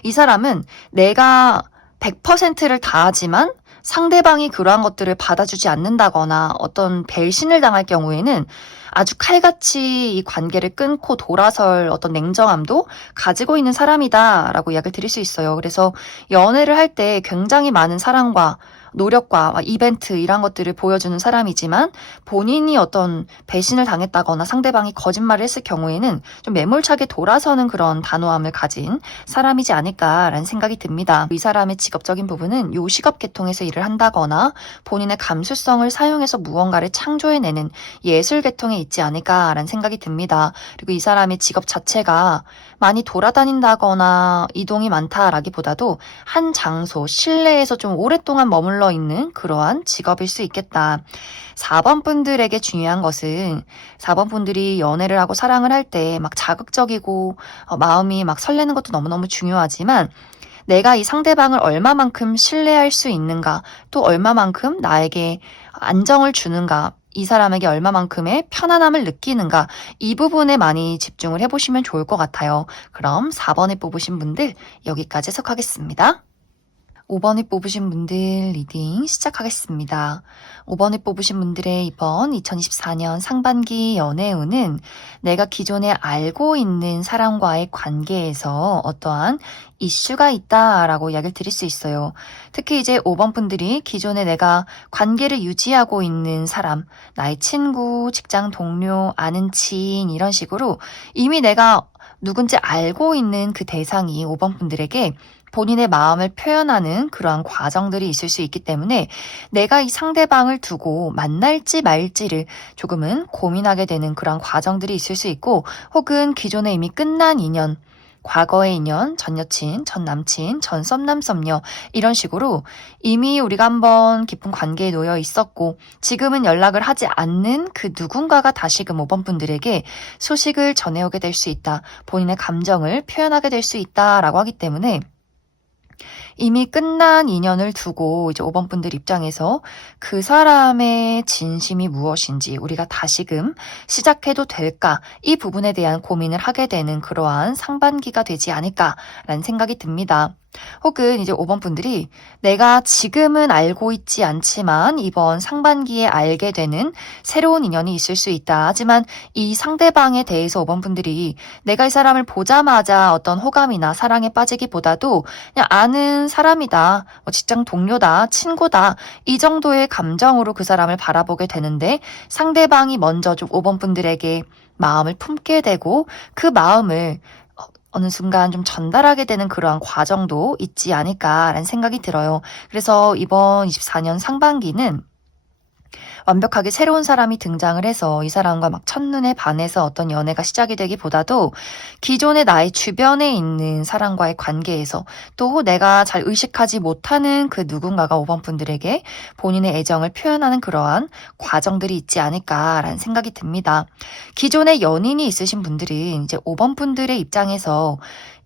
이 사람은 내가 100%를 다하지만 상대방이 그러한 것들을 받아주지 않는다거나 어떤 배신을 당할 경우에는 아주 칼같이 이 관계를 끊고 돌아설 어떤 냉정함도 가지고 있는 사람이다라고 이야기를 드릴 수 있어요. 그래서 연애를 할 때 굉장히 많은 사랑과 노력과 이벤트 이런 것들을 보여주는 사람이지만 본인이 어떤 배신을 당했다거나 상대방이 거짓말을 했을 경우에는 좀 매몰차게 돌아서는 그런 단호함을 가진 사람이지 않을까라는 생각이 듭니다. 이 사람의 직업적인 부분은 요식업 계통에서 일을 한다거나 본인의 감수성을 사용해서 무언가를 창조해내는 예술 계통에 있지 않을까라는 생각이 듭니다. 그리고 이 사람의 직업 자체가 많이 돌아다닌다거나 이동이 많다라기보다도 한 장소, 실내에서 좀 오랫동안 머물러 있는 그러한 직업일 수 있겠다. 4번 분들에게 중요한 것은 4번 분들이 연애를 하고 사랑을 할 때 막 자극적이고 마음이 막 설레는 것도 너무너무 중요하지만 내가 이 상대방을 얼마만큼 신뢰할 수 있는가, 또 얼마만큼 나에게 안정을 주는가, 이 사람에게 얼마만큼의 편안함을 느끼는가, 이 부분에 많이 집중을 해보시면 좋을 것 같아요. 그럼 4번에 뽑으신 분들 여기까지 해석하겠습니다. 5번을 뽑으신 분들 리딩 시작하겠습니다. 5번을 뽑으신 분들의 이번 2024년 상반기 연애운은 내가 기존에 알고 있는 사람과의 관계에서 어떠한 이슈가 있다라고 이야기를 드릴 수 있어요. 특히 이제 5번 분들이 기존에 내가 관계를 유지하고 있는 사람, 나의 친구, 직장 동료, 아는 지인 이런 식으로 이미 내가 누군지 알고 있는 그 대상이 5번 분들에게 본인의 마음을 표현하는 그러한 과정들이 있을 수 있기 때문에 내가 이 상대방을 두고 만날지 말지를 조금은 고민하게 되는 그러한 과정들이 있을 수 있고, 혹은 기존에 이미 끝난 인연, 과거의 인연, 전 여친, 전 남친, 전 썸남 썸녀 이런 식으로 이미 우리가 한번 깊은 관계에 놓여 있었고 지금은 연락을 하지 않는 그 누군가가 다시금 5번 분들에게 소식을 전해오게 될 수 있다. 본인의 감정을 표현하게 될 수 있다라고 하기 때문에 이미 끝난 인연을 두고 이제 5번 분들 입장에서 그 사람의 진심이 무엇인지 우리가 다시금 시작해도 될까, 이 부분에 대한 고민을 하게 되는 그러한 상반기가 되지 않을까라는 생각이 듭니다. 혹은 이제 5번 분들이 내가 지금은 알고 있지 않지만 이번 상반기에 알게 되는 새로운 인연이 있을 수 있다. 하지만 이 상대방에 대해서 5번 분들이 내가 이 사람을 보자마자 어떤 호감이나 사랑에 빠지기보다도 그냥 아는 사람이다, 직장 동료다, 친구다, 이 정도의 감정으로 그 사람을 바라보게 되는데 상대방이 먼저 좀 5번 분들에게 마음을 품게 되고 그 마음을 어느 순간 좀 전달하게 되는 그러한 과정도 있지 않을까라는 생각이 들어요. 그래서 이번 24년 상반기는 완벽하게 새로운 사람이 등장을 해서 이 사람과 막 첫눈에 반해서 어떤 연애가 시작이 되기보다도 기존의 나의 주변에 있는 사람과의 관계에서 또 내가 잘 의식하지 못하는 그 누군가가 5번 분들에게 본인의 애정을 표현하는 그러한 과정들이 있지 않을까라는 생각이 듭니다. 기존에 연인이 있으신 분들은 이제 5번 분들의 입장에서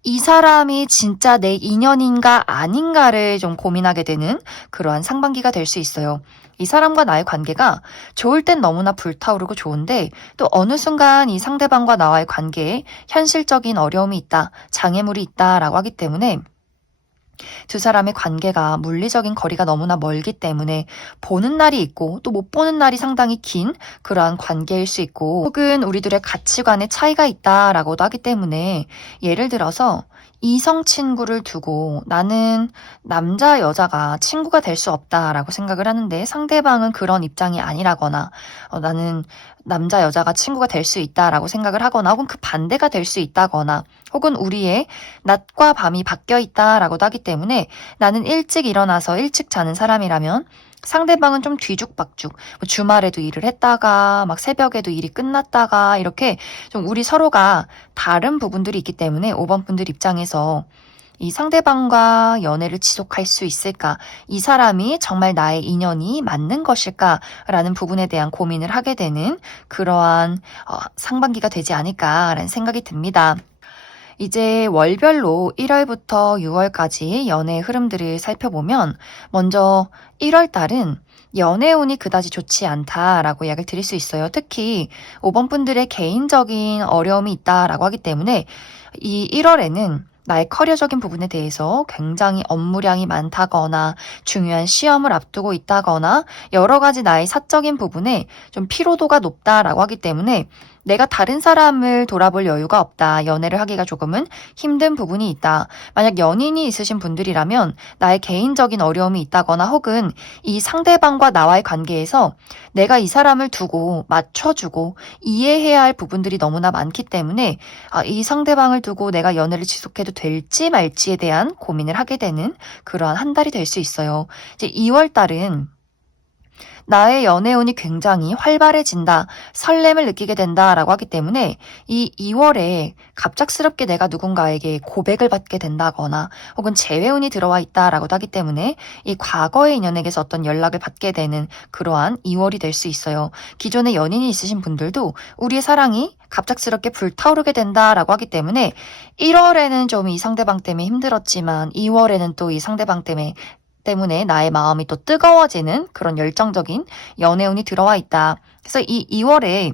이 사람이 진짜 내 인연인가 아닌가를 좀 고민하게 되는 그러한 상반기가 될 수 있어요. 이 사람과 나의 관계가 좋을 땐 너무나 불타오르고 좋은데 또 어느 순간 이 상대방과 나와의 관계에 현실적인 어려움이 있다, 장애물이 있다라고 하기 때문에 두 사람의 관계가 물리적인 거리가 너무나 멀기 때문에 보는 날이 있고 또 못 보는 날이 상당히 긴 그러한 관계일 수 있고, 혹은 우리들의 가치관의 차이가 있다라고도 하기 때문에 예를 들어서 이성 친구를 두고 나는 남자 여자가 친구가 될 수 없다라고 생각을 하는데 상대방은 그런 입장이 아니라거나 나는 남자 여자가 친구가 될 수 있다라고 생각을 하거나 혹은 그 반대가 될 수 있다거나 혹은 우리의 낮과 밤이 바뀌어 있다라고도 하기 때문에 나는 일찍 일어나서 일찍 자는 사람이라면 상대방은 좀 뒤죽박죽, 주말에도 일을 했다가 막 새벽에도 일이 끝났다가 이렇게 좀 우리 서로가 다른 부분들이 있기 때문에 5번 분들 입장에서 이 상대방과 연애를 지속할 수 있을까? 이 사람이 정말 나의 인연이 맞는 것일까라는 부분에 대한 고민을 하게 되는 그러한 상반기가 되지 않을까라는 생각이 듭니다. 이제 월별로 1월부터 6월까지 연애의 흐름들을 살펴보면 먼저 1월 달은 연애운이 그다지 좋지 않다라고 이야기를 드릴 수 있어요. 특히 5번 분들의 개인적인 어려움이 있다라고 하기 때문에 이 1월에는 나의 커리어적인 부분에 대해서 굉장히 업무량이 많다거나 중요한 시험을 앞두고 있다거나 여러 가지 나의 사적인 부분에 좀 피로도가 높다라고 하기 때문에 내가 다른 사람을 돌아볼 여유가 없다. 연애를 하기가 조금은 힘든 부분이 있다. 만약 연인이 있으신 분들이라면 나의 개인적인 어려움이 있다거나 혹은 이 상대방과 나와의 관계에서 내가 이 사람을 두고 맞춰주고 이해해야 할 부분들이 너무나 많기 때문에 이 상대방을 두고 내가 연애를 지속해도 될지 말지에 대한 고민을 하게 되는 그러한 한 달이 될 수 있어요. 이제 2월 달은 나의 연애운이 굉장히 활발해진다, 설렘을 느끼게 된다라고 하기 때문에 이 2월에 갑작스럽게 내가 누군가에게 고백을 받게 된다거나 혹은 재회운이 들어와 있다라고도 하기 때문에 이 과거의 인연에게서 어떤 연락을 받게 되는 그러한 2월이 될 수 있어요. 기존에 연인이 있으신 분들도 우리의 사랑이 갑작스럽게 불타오르게 된다라고 하기 때문에 1월에는 좀 이 상대방 때문에 힘들었지만 2월에는 또 이 상대방 때문에 나의 마음이 또 뜨거워지는 그런 열정적인 연애운이 들어와 있다. 그래서 이 2월에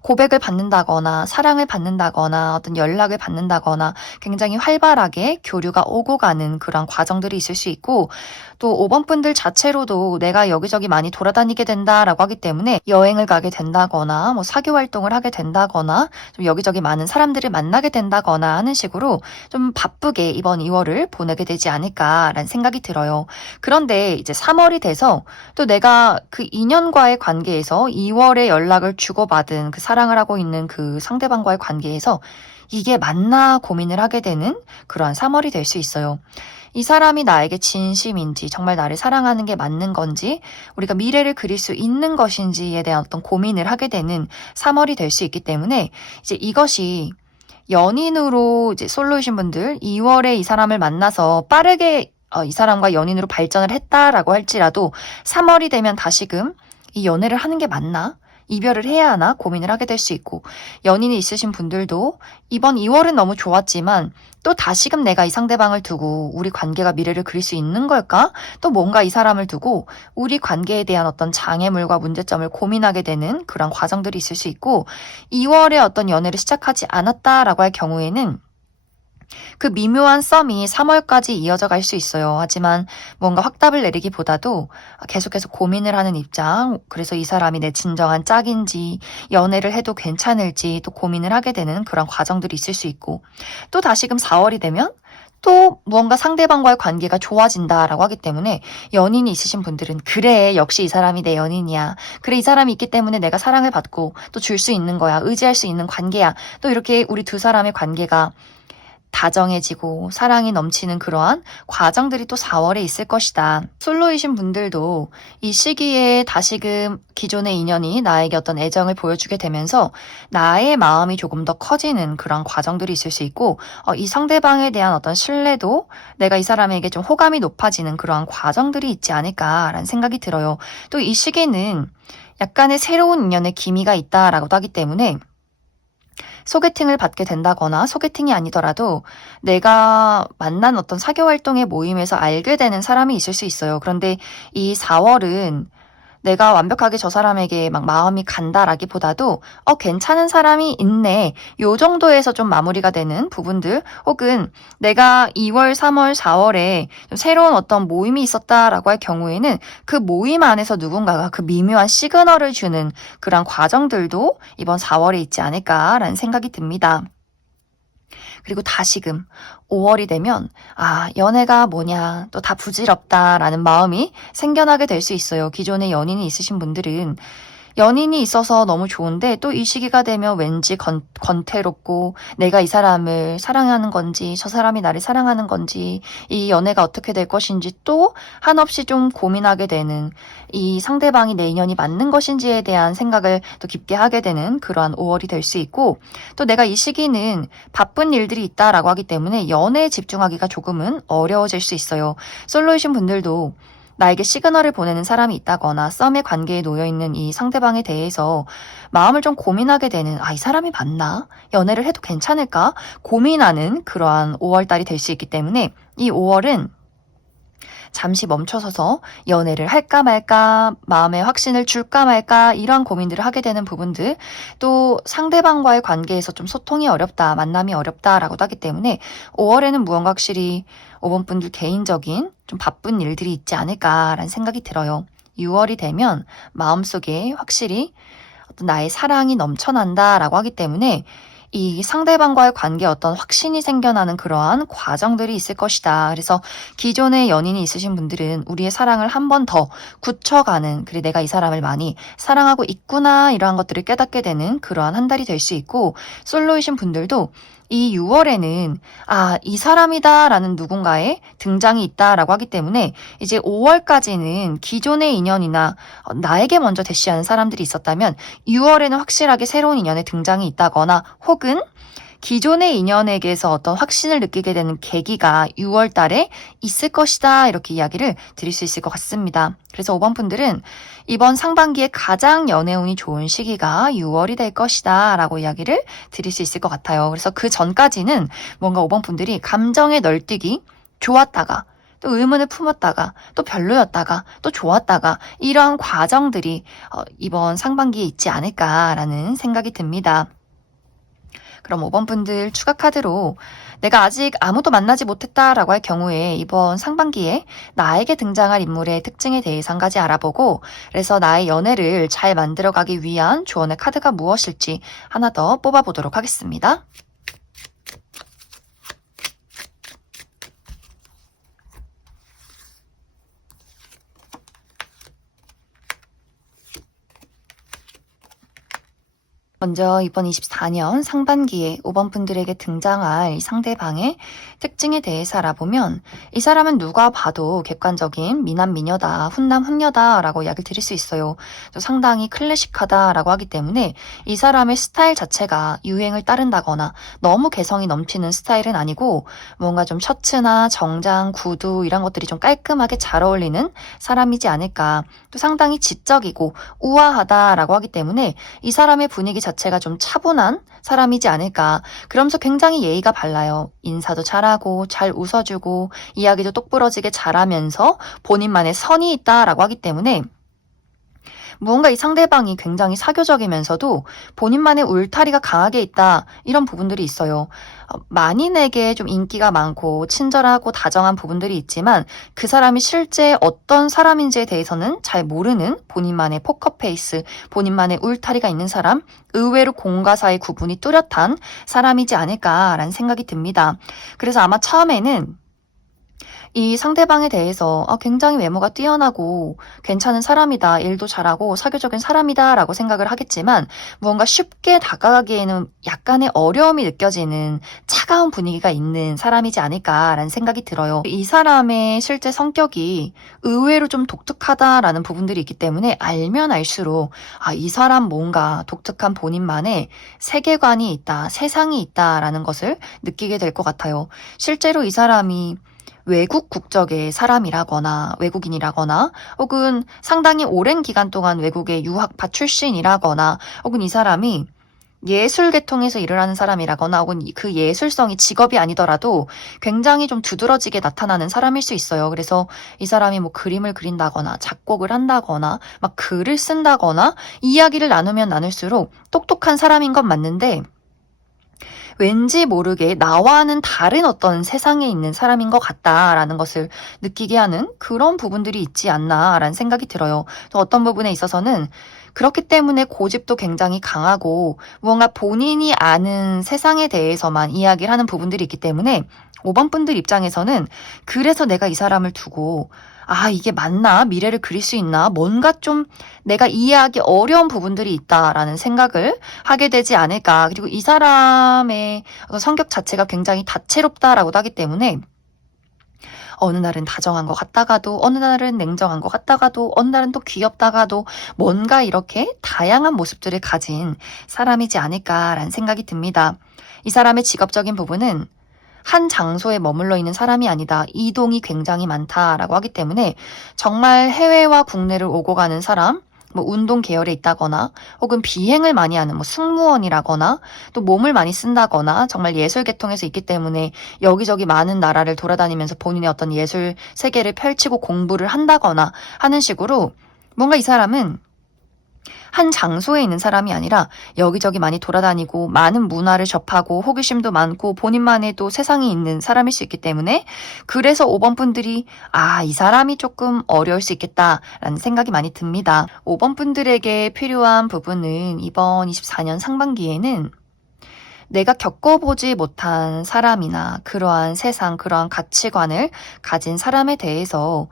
고백을 받는다거나 사랑을 받는다거나 어떤 연락을 받는다거나 굉장히 활발하게 교류가 오고 가는 그런 과정들이 있을 수 있고 또 5번 분들 자체로도 내가 여기저기 많이 돌아다니게 된다라고 하기 때문에 여행을 가게 된다거나 뭐 사교 활동을 하게 된다거나 좀 여기저기 많은 사람들을 만나게 된다거나 하는 식으로 좀 바쁘게 이번 2월을 보내게 되지 않을까라는 생각이 들어요. 그런데 이제 3월이 돼서 또 내가 그 인연과의 관계에서 2월에 연락을 주고받은 그 사랑을 하고 있는 그 상대방과의 관계에서 이게 맞나 고민을 하게 되는 그러한 3월이 될 수 있어요. 이 사람이 나에게 진심인지 정말 나를 사랑하는 게 맞는 건지 우리가 미래를 그릴 수 있는 것인지에 대한 어떤 고민을 하게 되는 3월이 될 수 있기 때문에 이제 이것이 연인으로 이제 솔로이신 분들 2월에 이 사람을 만나서 빠르게 이 사람과 연인으로 발전을 했다라고 할지라도 3월이 되면 다시금 이 연애를 하는 게 맞나? 이별을 해야 하나 고민을 하게 될 수 있고 연인이 있으신 분들도 이번 2월은 너무 좋았지만 또 다시금 내가 이 상대방을 두고 우리 관계가 미래를 그릴 수 있는 걸까? 또 뭔가 이 사람을 두고 우리 관계에 대한 어떤 장애물과 문제점을 고민하게 되는 그런 과정들이 있을 수 있고 2월에 어떤 연애를 시작하지 않았다라고 할 경우에는 그 미묘한 썸이 3월까지 이어져 갈 수 있어요. 하지만 뭔가 확답을 내리기보다도 계속해서 고민을 하는 입장, 그래서 이 사람이 내 진정한 짝인지, 연애를 해도 괜찮을지 또 고민을 하게 되는 그런 과정들이 있을 수 있고, 또 다시금 4월이 되면 또 무언가 상대방과의 관계가 좋아진다라고 하기 때문에 연인이 있으신 분들은 그래 역시 이 사람이 내 연인이야. 그래 이 사람이 있기 때문에 내가 사랑을 받고 또 줄 수 있는 거야. 의지할 수 있는 관계야. 또 이렇게 우리 두 사람의 관계가 다정해지고 사랑이 넘치는 그러한 과정들이 또 4월에 있을 것이다. 솔로이신 분들도 이 시기에 다시금 기존의 인연이 나에게 어떤 애정을 보여주게 되면서 나의 마음이 조금 더 커지는 그런 과정들이 있을 수 있고 이 상대방에 대한 어떤 신뢰도 내가 이 사람에게 좀 호감이 높아지는 그러한 과정들이 있지 않을까라는 생각이 들어요. 또 이 시기는 약간의 새로운 인연의 기미가 있다라고도 하기 때문에 소개팅을 받게 된다거나 소개팅이 아니더라도 내가 만난 어떤 사교 활동의 모임에서 알게 되는 사람이 있을 수 있어요. 그런데 이 4월은 내가 완벽하게 저 사람에게 막 마음이 간다라기보다도 괜찮은 사람이 있네. 요 정도에서 좀 마무리가 되는 부분들 혹은 내가 2월, 3월, 4월에 좀 새로운 어떤 모임이 있었다라고 할 경우에는 그 모임 안에서 누군가가 그 미묘한 시그널을 주는 그런 과정들도 이번 4월에 있지 않을까라는 생각이 듭니다. 그리고 다시금 5월이 되면 연애가 뭐냐 또 다 부질없다라는 마음이 생겨나게 될 수 있어요. 기존에 연인이 있으신 분들은 연인이 있어서 너무 좋은데 또 이 시기가 되면 왠지 권태롭고 내가 이 사람을 사랑하는 건지 저 사람이 나를 사랑하는 건지 이 연애가 어떻게 될 것인지 또 한없이 좀 고민하게 되는 이 상대방이 내 인연이 맞는 것인지에 대한 생각을 또 깊게 하게 되는 그러한 5월이 될 수 있고 또 내가 이 시기는 바쁜 일들이 있다라고 하기 때문에 연애에 집중하기가 조금은 어려워질 수 있어요. 솔로이신 분들도 나에게 시그널을 보내는 사람이 있다거나 썸의 관계에 놓여있는 이 상대방에 대해서 마음을 좀 고민하게 되는 이 사람이 맞나? 연애를 해도 괜찮을까? 고민하는 그러한 5월달이 될 수 있기 때문에 이 5월은 잠시 멈춰서서 연애를 할까 말까, 마음의 확신을 줄까 말까 이런 고민들을 하게 되는 부분들, 또 상대방과의 관계에서 좀 소통이 어렵다, 만남이 어렵다라고도 하기 때문에 5월에는 무언가 확실히 5번 분들 개인적인 좀 바쁜 일들이 있지 않을까라는 생각이 들어요. 6월이 되면 마음속에 확실히 어떤 나의 사랑이 넘쳐난다라고 하기 때문에 이 상대방과의 관계에 어떤 확신이 생겨나는 그러한 과정들이 있을 것이다. 그래서 기존에 연인이 있으신 분들은 우리의 사랑을 한 번 더 굳혀가는, 그래 내가 이 사람을 많이 사랑하고 있구나 이러한 것들을 깨닫게 되는 그러한 한 달이 될 수 있고, 솔로이신 분들도 이 6월에는 이 사람이다라는 누군가의 등장이 있다라고 하기 때문에 이제 5월까지는 기존의 인연이나 나에게 먼저 대시하는 사람들이 있었다면 6월에는 확실하게 새로운 인연의 등장이 있다거나 혹은 기존의 인연에게서 어떤 확신을 느끼게 되는 계기가 6월 달에 있을 것이다 이렇게 이야기를 드릴 수 있을 것 같습니다. 그래서 5번 분들은 이번 상반기에 가장 연애운이 좋은 시기가 6월이 될 것이다 라고 이야기를 드릴 수 있을 것 같아요. 그래서 그 전까지는 뭔가 5번 분들이 감정의 널뛰기, 좋았다가 또 의문을 품었다가 또 별로였다가 또 좋았다가 이런 과정들이 이번 상반기에 있지 않을까라는 생각이 듭니다. 그럼 5번 분들 추가 카드로 내가 아직 아무도 만나지 못했다라고 할 경우에 이번 상반기에 나에게 등장할 인물의 특징에 대해서 한 가지 알아보고, 그래서 나의 연애를 잘 만들어가기 위한 조언의 카드가 무엇일지 하나 더 뽑아보도록 하겠습니다. 먼저 이번 24년 상반기에 5번 분들에게 등장할 상대방의 특징에 대해서 알아보면 이 사람은 누가 봐도 객관적인 미남 미녀다, 훈남 훈녀다 라고 이야기를 드릴 수 있어요. 또 상당히 클래식하다라고 하기 때문에 이 사람의 스타일 자체가 유행을 따른다거나 너무 개성이 넘치는 스타일은 아니고 뭔가 좀 셔츠나 정장, 구두 이런 것들이 좀 깔끔하게 잘 어울리는 사람이지 않을까. 또 상당히 지적이고 우아하다라고 하기 때문에 이 사람의 분위기 자체가 좀 차분한 사람이지 않을까. 그러면서 굉장히 예의가 발라요. 인사도 잘하고 잘 웃어주고 이야기도 똑부러지게 잘하면서 본인만의 선이 있다라고 하기 때문에 무언가 이 상대방이 굉장히 사교적이면서도 본인만의 울타리가 강하게 있다 이런 부분들이 있어요. 만인에게 좀 인기가 많고 친절하고 다정한 부분들이 있지만 그 사람이 실제 어떤 사람인지에 대해서는 잘 모르는 본인만의 포커페이스, 본인만의 울타리가 있는 사람, 의외로 공과 사의 구분이 뚜렷한 사람이지 않을까라는 생각이 듭니다. 그래서 아마 처음에는 이 상대방에 대해서 굉장히 외모가 뛰어나고 괜찮은 사람이다, 일도 잘하고 사교적인 사람이다 라고 생각을 하겠지만 무언가 쉽게 다가가기에는 약간의 어려움이 느껴지는 차가운 분위기가 있는 사람이지 않을까라는 생각이 들어요. 이 사람의 실제 성격이 의외로 좀 독특하다라는 부분들이 있기 때문에 알면 알수록 이 사람 뭔가 독특한 본인만의 세계관이 있다, 세상이 있다라는 것을 느끼게 될 것 같아요. 실제로 이 사람이 외국 국적의 사람이라거나 외국인이라거나 혹은 상당히 오랜 기간 동안 외국의 유학파 출신이라거나 혹은 이 사람이 예술 계통에서 일을 하는 사람이라거나 혹은 그 예술성이 직업이 아니더라도 굉장히 좀 두드러지게 나타나는 사람일 수 있어요. 그래서 이 사람이 뭐 그림을 그린다거나 작곡을 한다거나 막 글을 쓴다거나 이야기를 나누면 나눌수록 똑똑한 사람인 건 맞는데 왠지 모르게 나와는 다른 어떤 세상에 있는 사람인 것 같다라는 것을 느끼게 하는 그런 부분들이 있지 않나라는 생각이 들어요. 또 어떤 부분에 있어서는 그렇기 때문에 고집도 굉장히 강하고 무언가 본인이 아는 세상에 대해서만 이야기를 하는 부분들이 있기 때문에 5번 분들 입장에서는 그래서 내가 이 사람을 두고 이게 맞나? 미래를 그릴 수 있나? 뭔가 좀 내가 이해하기 어려운 부분들이 있다라는 생각을 하게 되지 않을까. 그리고 이 사람의 성격 자체가 굉장히 다채롭다라고도 하기 때문에 어느 날은 다정한 것 같다가도 어느 날은 냉정한 것 같다가도 어느 날은 또 귀엽다가도 뭔가 이렇게 다양한 모습들을 가진 사람이지 않을까라는 생각이 듭니다. 이 사람의 직업적인 부분은 한 장소에 머물러 있는 사람이 아니다. 이동이 굉장히 많다라고 하기 때문에 정말 해외와 국내를 오고 가는 사람, 운동 계열에 있다거나 혹은 비행을 많이 하는 승무원이라거나 또 몸을 많이 쓴다거나 정말 예술 계통에서 있기 때문에 여기저기 많은 나라를 돌아다니면서 본인의 어떤 예술 세계를 펼치고 공부를 한다거나 하는 식으로 뭔가 이 사람은 한 장소에 있는 사람이 아니라 여기저기 많이 돌아다니고 많은 문화를 접하고 호기심도 많고 본인만의 또 세상이 있는 사람일 수 있기 때문에 그래서 5번 분들이 이 사람이 조금 어려울 수 있겠다라는 생각이 많이 듭니다. 5번 분들에게 필요한 부분은 이번 24년 상반기에는 내가 겪어보지 못한 사람이나 그러한 세상, 그러한 가치관을 가진 사람에 대해서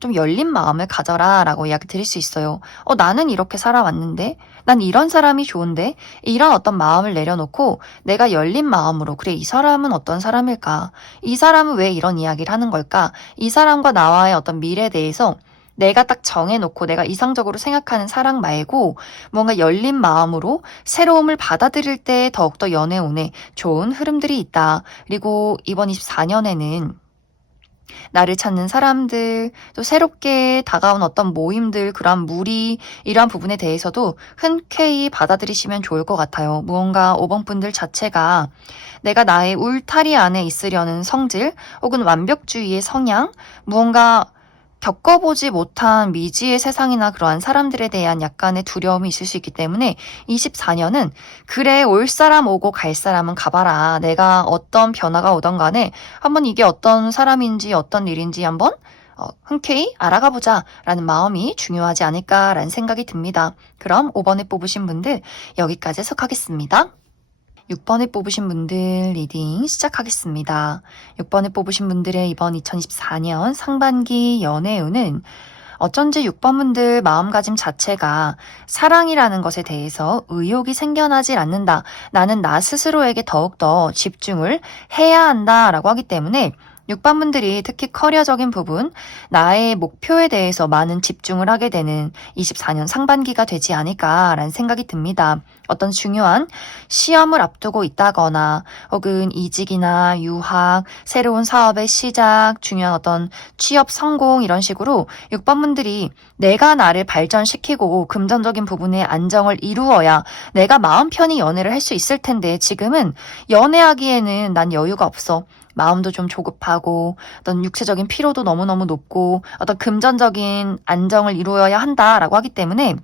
좀 열린 마음을 가져라 라고 이야기 드릴 수 있어요. 나는 이렇게 살아왔는데, 난 이런 사람이 좋은데, 이런 어떤 마음을 내려놓고 내가 열린 마음으로, 그래, 이 사람은 어떤 사람일까? 이 사람은 왜 이런 이야기를 하는 걸까? 이 사람과 나와의 어떤 미래에 대해서 내가 딱 정해놓고 내가 이상적으로 생각하는 사랑 말고 뭔가 열린 마음으로 새로움을 받아들일 때 더욱더 연애운에 좋은 흐름들이 있다. 그리고 이번 24년에는 나를 찾는 사람들, 또 새롭게 다가온 어떤 모임들, 그러한 무리, 이러한 부분에 대해서도 흔쾌히 받아들이시면 좋을 것 같아요. 무언가 5번 분들 자체가 내가 나의 울타리 안에 있으려는 성질, 혹은 완벽주의의 성향, 무언가 겪어보지 못한 미지의 세상이나 그러한 사람들에 대한 약간의 두려움이 있을 수 있기 때문에 24년은 그래, 올 사람 오고 갈 사람은 가봐라. 내가 어떤 변화가 오던 간에 한번 이게 어떤 사람인지 어떤 일인지 한번 흔쾌히 알아가 보자 라는 마음이 중요하지 않을까라는 생각이 듭니다. 그럼 5번에 뽑으신 분들 여기까지 해석하겠습니다. 6번에 뽑으신 분들 리딩 시작하겠습니다. 6번에 뽑으신 분들의 이번 2024년 상반기 연애운은 어쩐지 6번 분들 마음가짐 자체가 사랑이라는 것에 대해서 의욕이 생겨나질 않는다. 나는 나 스스로에게 더욱더 집중을 해야 한다라고 하기 때문에 6번 분들이 특히 커리어적인 부분, 나의 목표에 대해서 많은 집중을 하게 되는 24년 상반기가 되지 않을까라는 생각이 듭니다. 어떤 중요한 시험을 앞두고 있다거나 혹은 이직이나 유학, 새로운 사업의 시작, 중요한 어떤 취업 성공 이런 식으로 6번 분들이 내가 나를 발전시키고 금전적인 부분에 안정을 이루어야 내가 마음 편히 연애를 할 수 있을 텐데 지금은 연애하기에는 난 여유가 없어. 마음도 좀 조급하고 어떤 육체적인 피로도 너무너무 높고 어떤 금전적인 안정을 이루어야 한다라고 하기 때문에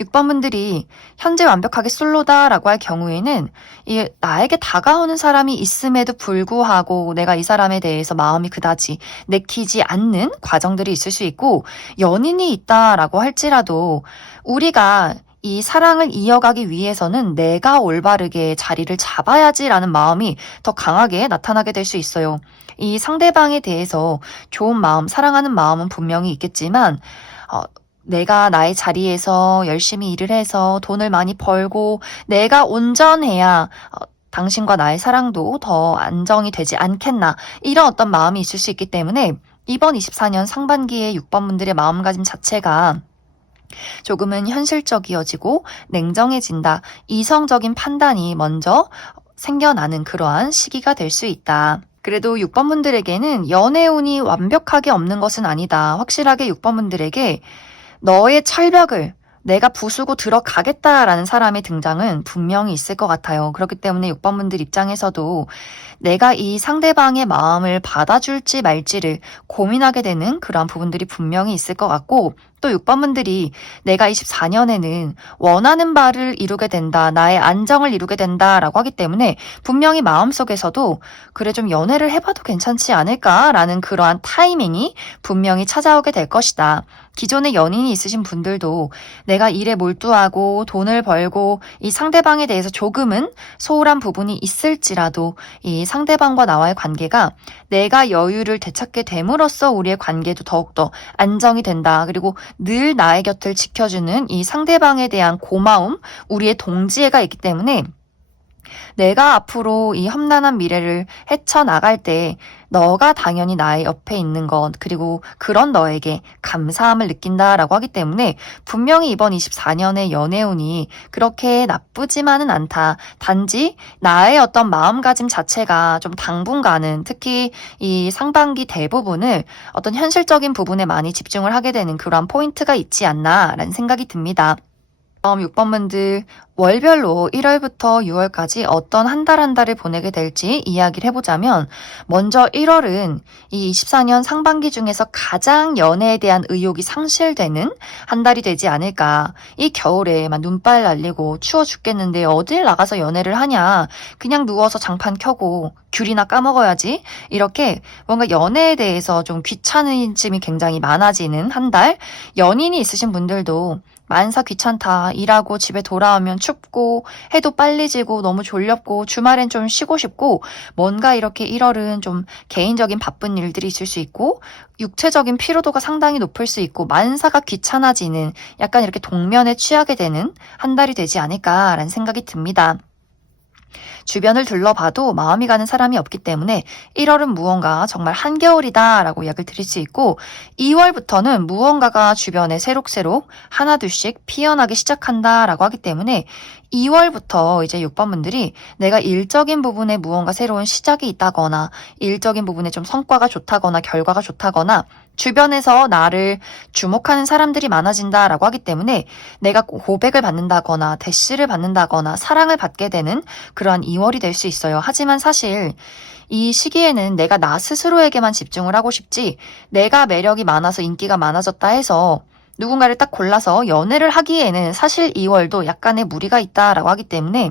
6번 분들이 현재 완벽하게 솔로다라고 할 경우에는 나에게 다가오는 사람이 있음에도 불구하고 내가 이 사람에 대해서 마음이 그다지 내키지 않는 과정들이 있을 수 있고 연인이 있다라고 할지라도 우리가 이 사랑을 이어가기 위해서는 내가 올바르게 자리를 잡아야지라는 마음이 더 강하게 나타나게 될 수 있어요. 이 상대방에 대해서 좋은 마음, 사랑하는 마음은 분명히 있겠지만 내가 나의 자리에서 열심히 일을 해서 돈을 많이 벌고 내가 온전해야 당신과 나의 사랑도 더 안정이 되지 않겠나 이런 어떤 마음이 있을 수 있기 때문에 이번 24년 상반기에 6번 분들의 마음가짐 자체가 조금은 현실적이어지고 냉정해진다. 이성적인 판단이 먼저 생겨나는 그러한 시기가 될 수 있다. 그래도 6번 분들에게는 연애운이 완벽하게 없는 것은 아니다. 확실하게 6번 분들에게 너의 철벽을 내가 부수고 들어가겠다라는 사람의 등장은 분명히 있을 것 같아요. 그렇기 때문에 6번 분들 입장에서도 내가 이 상대방의 마음을 받아줄지 말지를 고민하게 되는 그러한 부분들이 분명히 있을 것 같고 또 6번분들이 내가 24년에는 원하는 바를 이루게 된다, 나의 안정을 이루게 된다라고 하기 때문에 분명히 마음속에서도 그래 좀 연애를 해봐도 괜찮지 않을까라는 그러한 타이밍이 분명히 찾아오게 될 것이다. 기존에 연인이 있으신 분들도 내가 일에 몰두하고 돈을 벌고 이 상대방에 대해서 조금은 소홀한 부분이 있을지라도 이 상대방과 나와의 관계가 내가 여유를 되찾게 됨으로써 우리의 관계도 더욱더 안정이 된다. 그리고 늘 나의 곁을 지켜주는 이 상대방에 대한 고마움, 우리의 동지애가 있기 때문에 내가 앞으로 이 험난한 미래를 헤쳐나갈 때 너가 당연히 나의 옆에 있는 것, 그리고 그런 너에게 감사함을 느낀다라고 하기 때문에 분명히 이번 24년의 연애운이 그렇게 나쁘지만은 않다. 단지 나의 어떤 마음가짐 자체가 좀 당분간은 특히 이 상반기 대부분을 어떤 현실적인 부분에 많이 집중을 하게 되는 그러한 포인트가 있지 않나라는 생각이 듭니다. 6번분들 월별로 1월부터 6월까지 어떤 한 달 한 달을 보내게 될지 이야기를 해보자면 먼저 1월은 이 24년 상반기 중에서 가장 연애에 대한 의욕이 상실되는 한 달이 되지 않을까. 이 겨울에 막 눈발 날리고 추워 죽겠는데 어딜 나가서 연애를 하냐. 그냥 누워서 장판 켜고 귤이나 까먹어야지. 이렇게 뭔가 연애에 대해서 좀 귀찮음이 굉장히 많아지는 한 달. 연인이 있으신 분들도 만사 귀찮다. 일하고 집에 돌아오면 춥고 해도 빨리 지고 너무 졸렵고 주말엔 좀 쉬고 싶고 뭔가 이렇게 1월은 좀 개인적인 바쁜 일들이 있을 수 있고 육체적인 피로도가 상당히 높을 수 있고 만사가 귀찮아지는 약간 이렇게 동면에 취하게 되는 한 달이 되지 않을까라는 생각이 듭니다. 주변을 둘러봐도 마음이 가는 사람이 없기 때문에 1월은 무언가 정말 한겨울이다 라고 이야기를 드릴 수 있고 2월부터는 무언가가 주변에 새록새록 하나둘씩 피어나기 시작한다 라고 하기 때문에 2월부터 이제 6번분들이 내가 일적인 부분에 무언가 새로운 시작이 있다거나 일적인 부분에 좀 성과가 좋다거나 결과가 좋다거나 주변에서 나를 주목하는 사람들이 많아진다라고 하기 때문에 내가 고백을 받는다거나 대시를 받는다거나 사랑을 받게 되는 그러한 2월이 될 수 있어요. 하지만 사실 이 시기에는 내가 나 스스로에게만 집중을 하고 싶지 내가 매력이 많아서 인기가 많아졌다 해서 누군가를 딱 골라서 연애를 하기에는 사실 2월도 약간의 무리가 있다라고 하기 때문에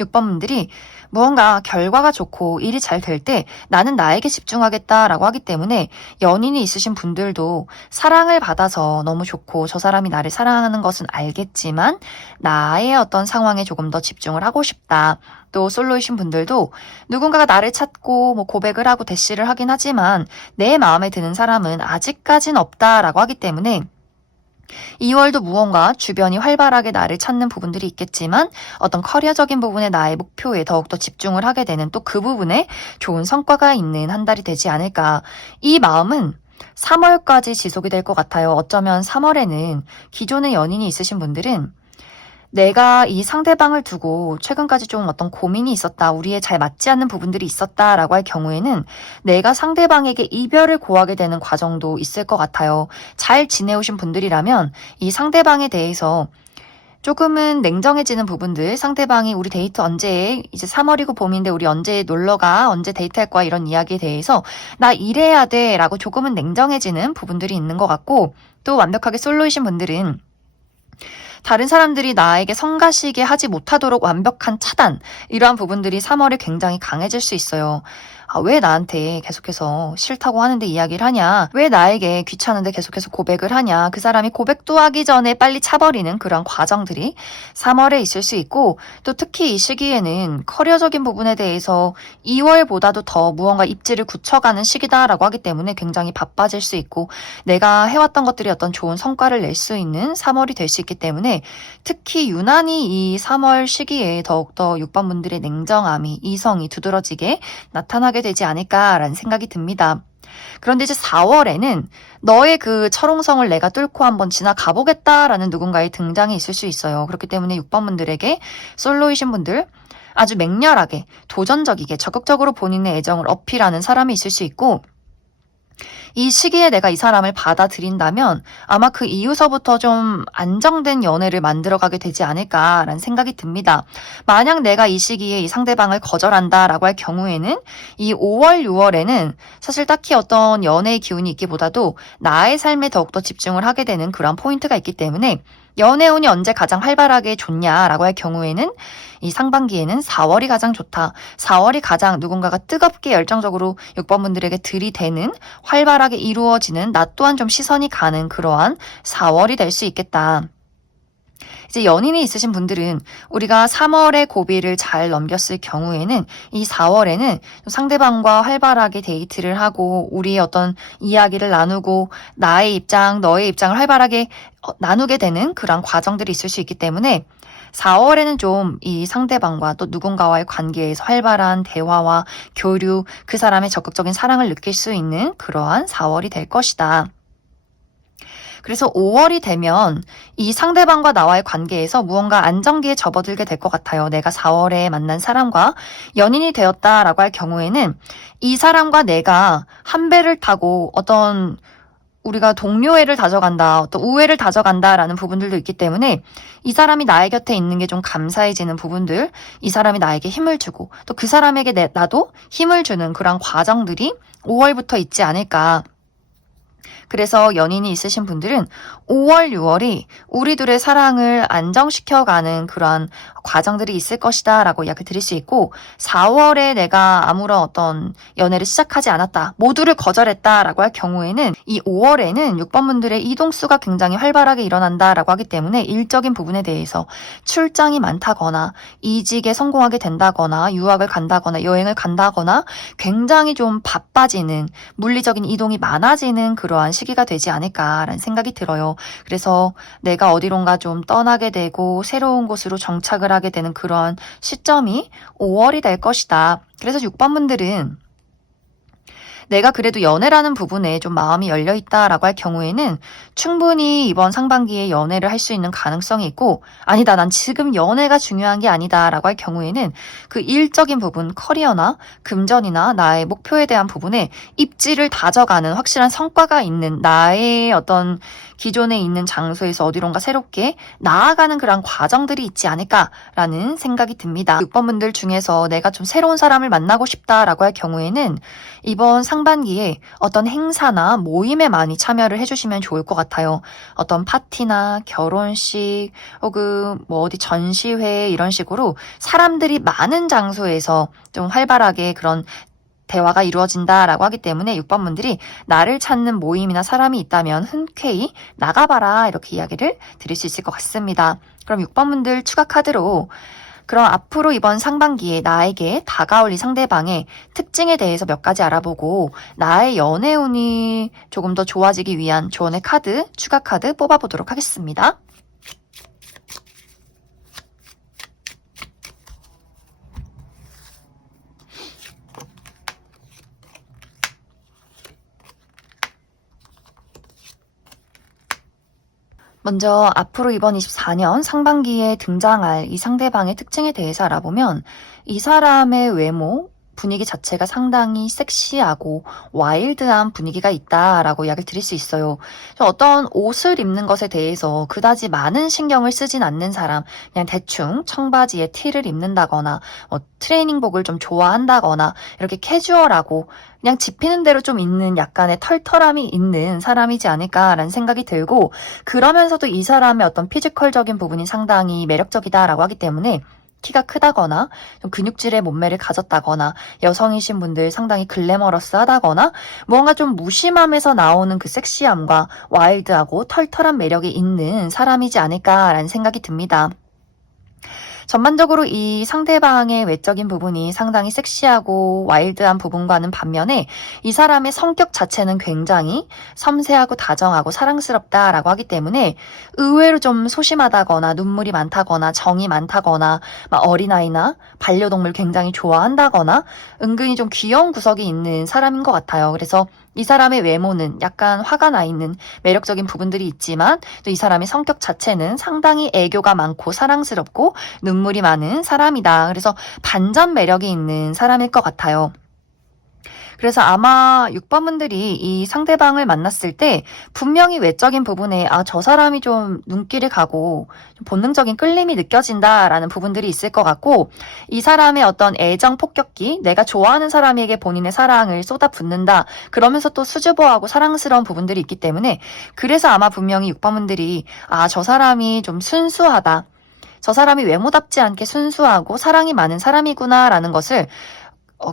6번분들이 무언가 결과가 좋고 일이 잘 될 때 나는 나에게 집중하겠다라고 하기 때문에 연인이 있으신 분들도 사랑을 받아서 너무 좋고 저 사람이 나를 사랑하는 것은 알겠지만 나의 어떤 상황에 조금 더 집중을 하고 싶다. 또 솔로이신 분들도 누군가가 나를 찾고 뭐 고백을 하고 대시를 하긴 하지만 내 마음에 드는 사람은 아직까진 없다라고 하기 때문에 2월도 무언가 주변이 활발하게 나를 찾는 부분들이 있겠지만 어떤 커리어적인 부분에 나의 목표에 더욱더 집중을 하게 되는 또 그 부분에 좋은 성과가 있는 한 달이 되지 않을까. 이 마음은 3월까지 지속이 될 것 같아요. 어쩌면 3월에는 기존의 연인이 있으신 분들은 내가 이 상대방을 두고 최근까지 좀 어떤 고민이 있었다, 우리에 잘 맞지 않는 부분들이 있었다라고 할 경우에는 내가 상대방에게 이별을 고하게 되는 과정도 있을 것 같아요. 잘 지내오신 분들이라면 이 상대방에 대해서 조금은 냉정해지는 부분들, 상대방이 우리 데이트 언제 해? 이제 3월이고 봄인데 우리 언제 놀러가? 언제 데이트할 거야? 이런 이야기에 대해서 나 일해야 돼 라고 조금은 냉정해지는 부분들이 있는 것 같고 또 완벽하게 솔로이신 분들은 다른 사람들이 나에게 성가시게 하지 못하도록 완벽한 차단, 이러한 부분들이 3월에 굉장히 강해질 수 있어요. 왜 나한테 계속해서 싫다고 하는데 이야기를 하냐? 왜 나에게 귀찮은데 계속해서 고백을 하냐? 그 사람이 고백도 하기 전에 빨리 차버리는 그런 과정들이 3월에 있을 수 있고 또 특히 이 시기에는 커리어적인 부분에 대해서 2월보다도 더 무언가 입지를 굳혀가는 시기다라고 하기 때문에 굉장히 바빠질 수 있고 내가 해왔던 것들이 어떤 좋은 성과를 낼 수 있는 3월이 될 수 있기 때문에 특히 유난히 이 3월 시기에 더욱더 6번분들의 냉정함이 이성이 두드러지게 나타나게 되지 않을까라는 생각이 듭니다. 그런데 이제 4월에는 너의 그 철옹성을 내가 뚫고 한번 지나가 보겠다라는 누군가의 등장이 있을 수 있어요. 그렇기 때문에 6번분들에게 솔로이신 분들 아주 맹렬하게 도전적이게 적극적으로 본인의 애정을 어필하는 사람이 있을 수 있고 이 시기에 내가 이 사람을 받아들인다면 아마 그 이후서부터 좀 안정된 연애를 만들어가게 되지 않을까라는 생각이 듭니다. 만약 내가 이 시기에 이 상대방을 거절한다라고 할 경우에는 이 5월, 6월에는 사실 딱히 어떤 연애의 기운이 있기보다도 나의 삶에 더욱더 집중을 하게 되는 그런 포인트가 있기 때문에 연애운이 언제 가장 활발하게 좋냐라고 할 경우에는 이 상반기에는 4월이 가장 좋다. 4월이 가장 누군가가 뜨겁게 열정적으로 6번 분들에게 들이대는 활발하게 이루어지는 나 또한 좀 시선이 가는 그러한 4월이 될 수 있겠다. 이제 연인이 있으신 분들은 우리가 3월의 고비를 잘 넘겼을 경우에는 이 4월에는 상대방과 활발하게 데이트를 하고 우리의 어떤 이야기를 나누고 나의 입장, 너의 입장을 활발하게 나누게 되는 그런 과정들이 있을 수 있기 때문에 4월에는 좀 이 상대방과 또 누군가와의 관계에서 활발한 대화와 교류, 그 사람의 적극적인 사랑을 느낄 수 있는 그러한 4월이 될 것이다. 그래서 5월이 되면 이 상대방과 나와의 관계에서 무언가 안정기에 접어들게 될 것 같아요. 내가 4월에 만난 사람과 연인이 되었다라고 할 경우에는 이 사람과 내가 한 배를 타고 어떤 우리가 동료애를 다져간다, 어떤 우애를 다져간다라는 부분들도 있기 때문에 이 사람이 나의 곁에 있는 게 좀 감사해지는 부분들, 이 사람이 나에게 힘을 주고 또 그 사람에게 나도 힘을 주는 그런 과정들이 5월부터 있지 않을까. 그래서 연인이 있으신 분들은 5월, 6월이 우리 둘의 사랑을 안정시켜가는 그런 과정들이 있을 것이다 라고 이야기 드릴 수 있고 4월에 내가 아무런 어떤 연애를 시작하지 않았다, 모두를 거절했다 라고 할 경우에는 이 5월에는 6번 분들의 이동수가 굉장히 활발하게 일어난다 라고 하기 때문에 일적인 부분에 대해서 출장이 많다거나 이직에 성공하게 된다거나 유학을 간다거나 여행을 간다거나 굉장히 좀 바빠지는 물리적인 이동이 많아지는 그러한 시기가 되지 않을까라는 생각이 들어요. 그래서 내가 어디론가 좀 떠나게 되고 새로운 곳으로 정착을 하게 되는 그런 시점이 5월이 될 것이다. 그래서 6번 분들은 내가 그래도 연애라는 부분에 좀 마음이 열려있다라고 할 경우에는 충분히 이번 상반기에 연애를 할 수 있는 가능성이 있고, 아니다, 난 지금 연애가 중요한 게 아니다라고 할 경우에는 그 일적인 부분, 커리어나 금전이나 나의 목표에 대한 부분에 입지를 다져가는 확실한 성과가 있는 나의 어떤 기존에 있는 장소에서 어디론가 새롭게 나아가는 그런 과정들이 있지 않을까라는 생각이 듭니다. 6번 분들 중에서 내가 좀 새로운 사람을 만나고 싶다라고 할 경우에는 이번 상반기에 어떤 행사나 모임에 많이 참여를 해주시면 좋을 것 같아요. 어떤 파티나 결혼식 혹은 뭐 어디 전시회 이런 식으로 사람들이 많은 장소에서 좀 활발하게 그런 대화가 이루어진다라고 하기 때문에 6번 분들이 나를 찾는 모임이나 사람이 있다면 흔쾌히 나가봐라 이렇게 이야기를 드릴 수 있을 것 같습니다. 그럼 6번 분들 추가 카드로 그럼 앞으로 이번 상반기에 나에게 다가올 이 상대방의 특징에 대해서 몇 가지 알아보고 나의 연애운이 조금 더 좋아지기 위한 조언의 카드, 추가 카드 뽑아보도록 하겠습니다. 먼저 앞으로 이번 24년 상반기에 등장할 이 상대방의 특징에 대해서 알아보면 이 사람의 외모, 분위기 자체가 상당히 섹시하고 와일드한 분위기가 있다라고 이야기를 드릴 수 있어요. 어떤 옷을 입는 것에 대해서 그다지 많은 신경을 쓰진 않는 사람, 그냥 대충 청바지에 티를 입는다거나 트레이닝복을 좀 좋아한다거나 이렇게 캐주얼하고 그냥 집히는 대로 좀 있는 약간의 털털함이 있는 사람이지 않을까라는 생각이 들고, 그러면서도 이 사람의 어떤 피지컬적인 부분이 상당히 매력적이다라고 하기 때문에 키가 크다거나 좀 근육질의 몸매를 가졌다거나 여성이신 분들 상당히 글래머러스하다거나 뭔가 좀 무심함에서 나오는 그 섹시함과 와일드하고 털털한 매력이 있는 사람이지 않을까라는 생각이 듭니다. 전반적으로 이 상대방의 외적인 부분이 상당히 섹시하고 와일드한 부분과는 반면에 이 사람의 성격 자체는 굉장히 섬세하고 다정하고 사랑스럽다라고 하기 때문에 의외로 좀 소심하다거나 눈물이 많다거나 정이 많다거나 막 어린아이나 반려동물 굉장히 좋아한다거나 은근히 좀 귀여운 구석이 있는 사람인 것 같아요. 그래서 이 사람의 외모는 약간 화가 나 있는 매력적인 부분들이 있지만 또 이 사람의 성격 자체는 상당히 애교가 많고 사랑스럽고 눈물이 많은 사람이다. 그래서 반전 매력이 있는 사람일 것 같아요. 그래서 아마 6번분들이 이 상대방을 만났을 때 분명히 외적인 부분에 저 사람이 좀 눈길이 가고 좀 본능적인 끌림이 느껴진다라는 부분들이 있을 것 같고, 이 사람의 어떤 애정 폭격기, 내가 좋아하는 사람에게 본인의 사랑을 쏟아붓는다. 그러면서 또 수줍어하고 사랑스러운 부분들이 있기 때문에, 그래서 아마 분명히 6번분들이 저 사람이 좀 순수하다. 저 사람이 외모답지 않게 순수하고 사랑이 많은 사람이구나라는 것을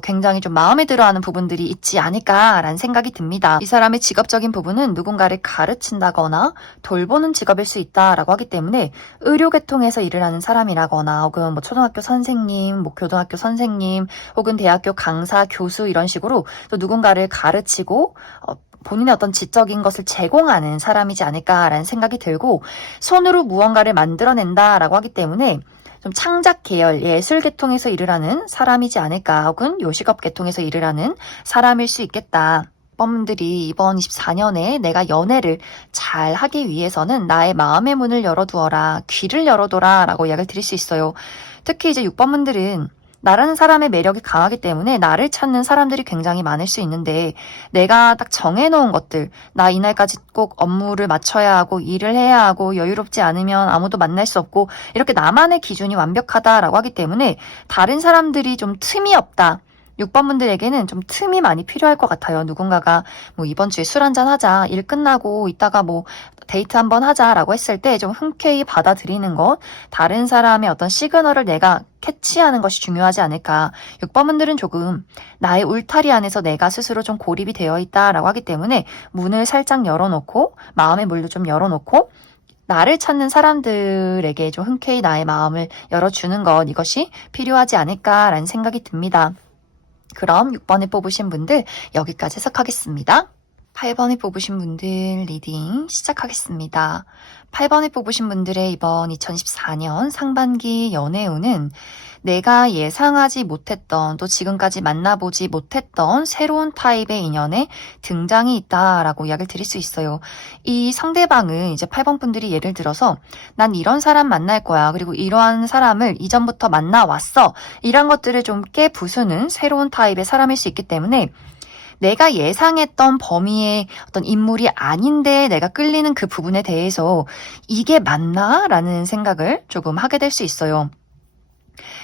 굉장히 좀 마음에 들어하는 부분들이 있지 않을까라는 생각이 듭니다. 이 사람의 직업적인 부분은 누군가를 가르친다거나 돌보는 직업일 수 있다라고 하기 때문에 의료계통에서 일을 하는 사람이라거나 혹은 뭐 초등학교 선생님, 뭐 교등학교 선생님 혹은 대학교 강사, 교수 이런 식으로 또 누군가를 가르치고 본인의 어떤 지적인 것을 제공하는 사람이지 않을까라는 생각이 들고, 손으로 무언가를 만들어낸다라고 하기 때문에 좀 창작 계열, 예술 계통에서 일을 하는 사람이지 않을까, 혹은 요식업 계통에서 일을 하는 사람일 수 있겠다. 번들이 이번 24년에 내가 연애를 잘 하기 위해서는 나의 마음의 문을 열어두어라, 귀를 열어둬라 라고 이야기를 드릴 수 있어요. 특히 이제 6번분들은 나라는 사람의 매력이 강하기 때문에 나를 찾는 사람들이 굉장히 많을 수 있는데, 내가 딱 정해놓은 것들, 나 이날까지 꼭 업무를 마쳐야 하고 일을 해야 하고 여유롭지 않으면 아무도 만날 수 없고, 이렇게 나만의 기준이 완벽하다라고 하기 때문에 다른 사람들이 좀 틈이 없다. 6번분들에게는 좀 틈이 많이 필요할 것 같아요. 누군가가 뭐 이번 주에 술 한잔 하자, 일 끝나고 이따가 뭐 데이트 한번 하자라고 했을 때 좀 흔쾌히 받아들이는 것, 다른 사람의 어떤 시그널을 내가 캐치하는 것이 중요하지 않을까. 6번분들은 조금 나의 울타리 안에서 내가 스스로 좀 고립이 되어 있다라고 하기 때문에 문을 살짝 열어놓고, 마음의 문도 좀 열어놓고, 나를 찾는 사람들에게 좀 흔쾌히 나의 마음을 열어주는 것, 이것이 필요하지 않을까라는 생각이 듭니다. 그럼 6번을 뽑으신 분들 여기까지 해석하겠습니다. 8번을 뽑으신 분들 리딩 시작하겠습니다. 8번을 뽑으신 분들의 이번 2014년 상반기 연애운은 내가 예상하지 못했던, 또 지금까지 만나보지 못했던 새로운 타입의 인연의 등장이 있다라고 이야기를 드릴 수 있어요. 이 상대방은 이제 8번 분들이 예를 들어서 난 이런 사람 만날 거야, 그리고 이러한 사람을 이전부터 만나왔어, 이런 것들을 좀 깨부수는 새로운 타입의 사람일 수 있기 때문에 내가 예상했던 범위의 어떤 인물이 아닌데 내가 끌리는 그 부분에 대해서 이게 맞나? 라는 생각을 조금 하게 될 수 있어요.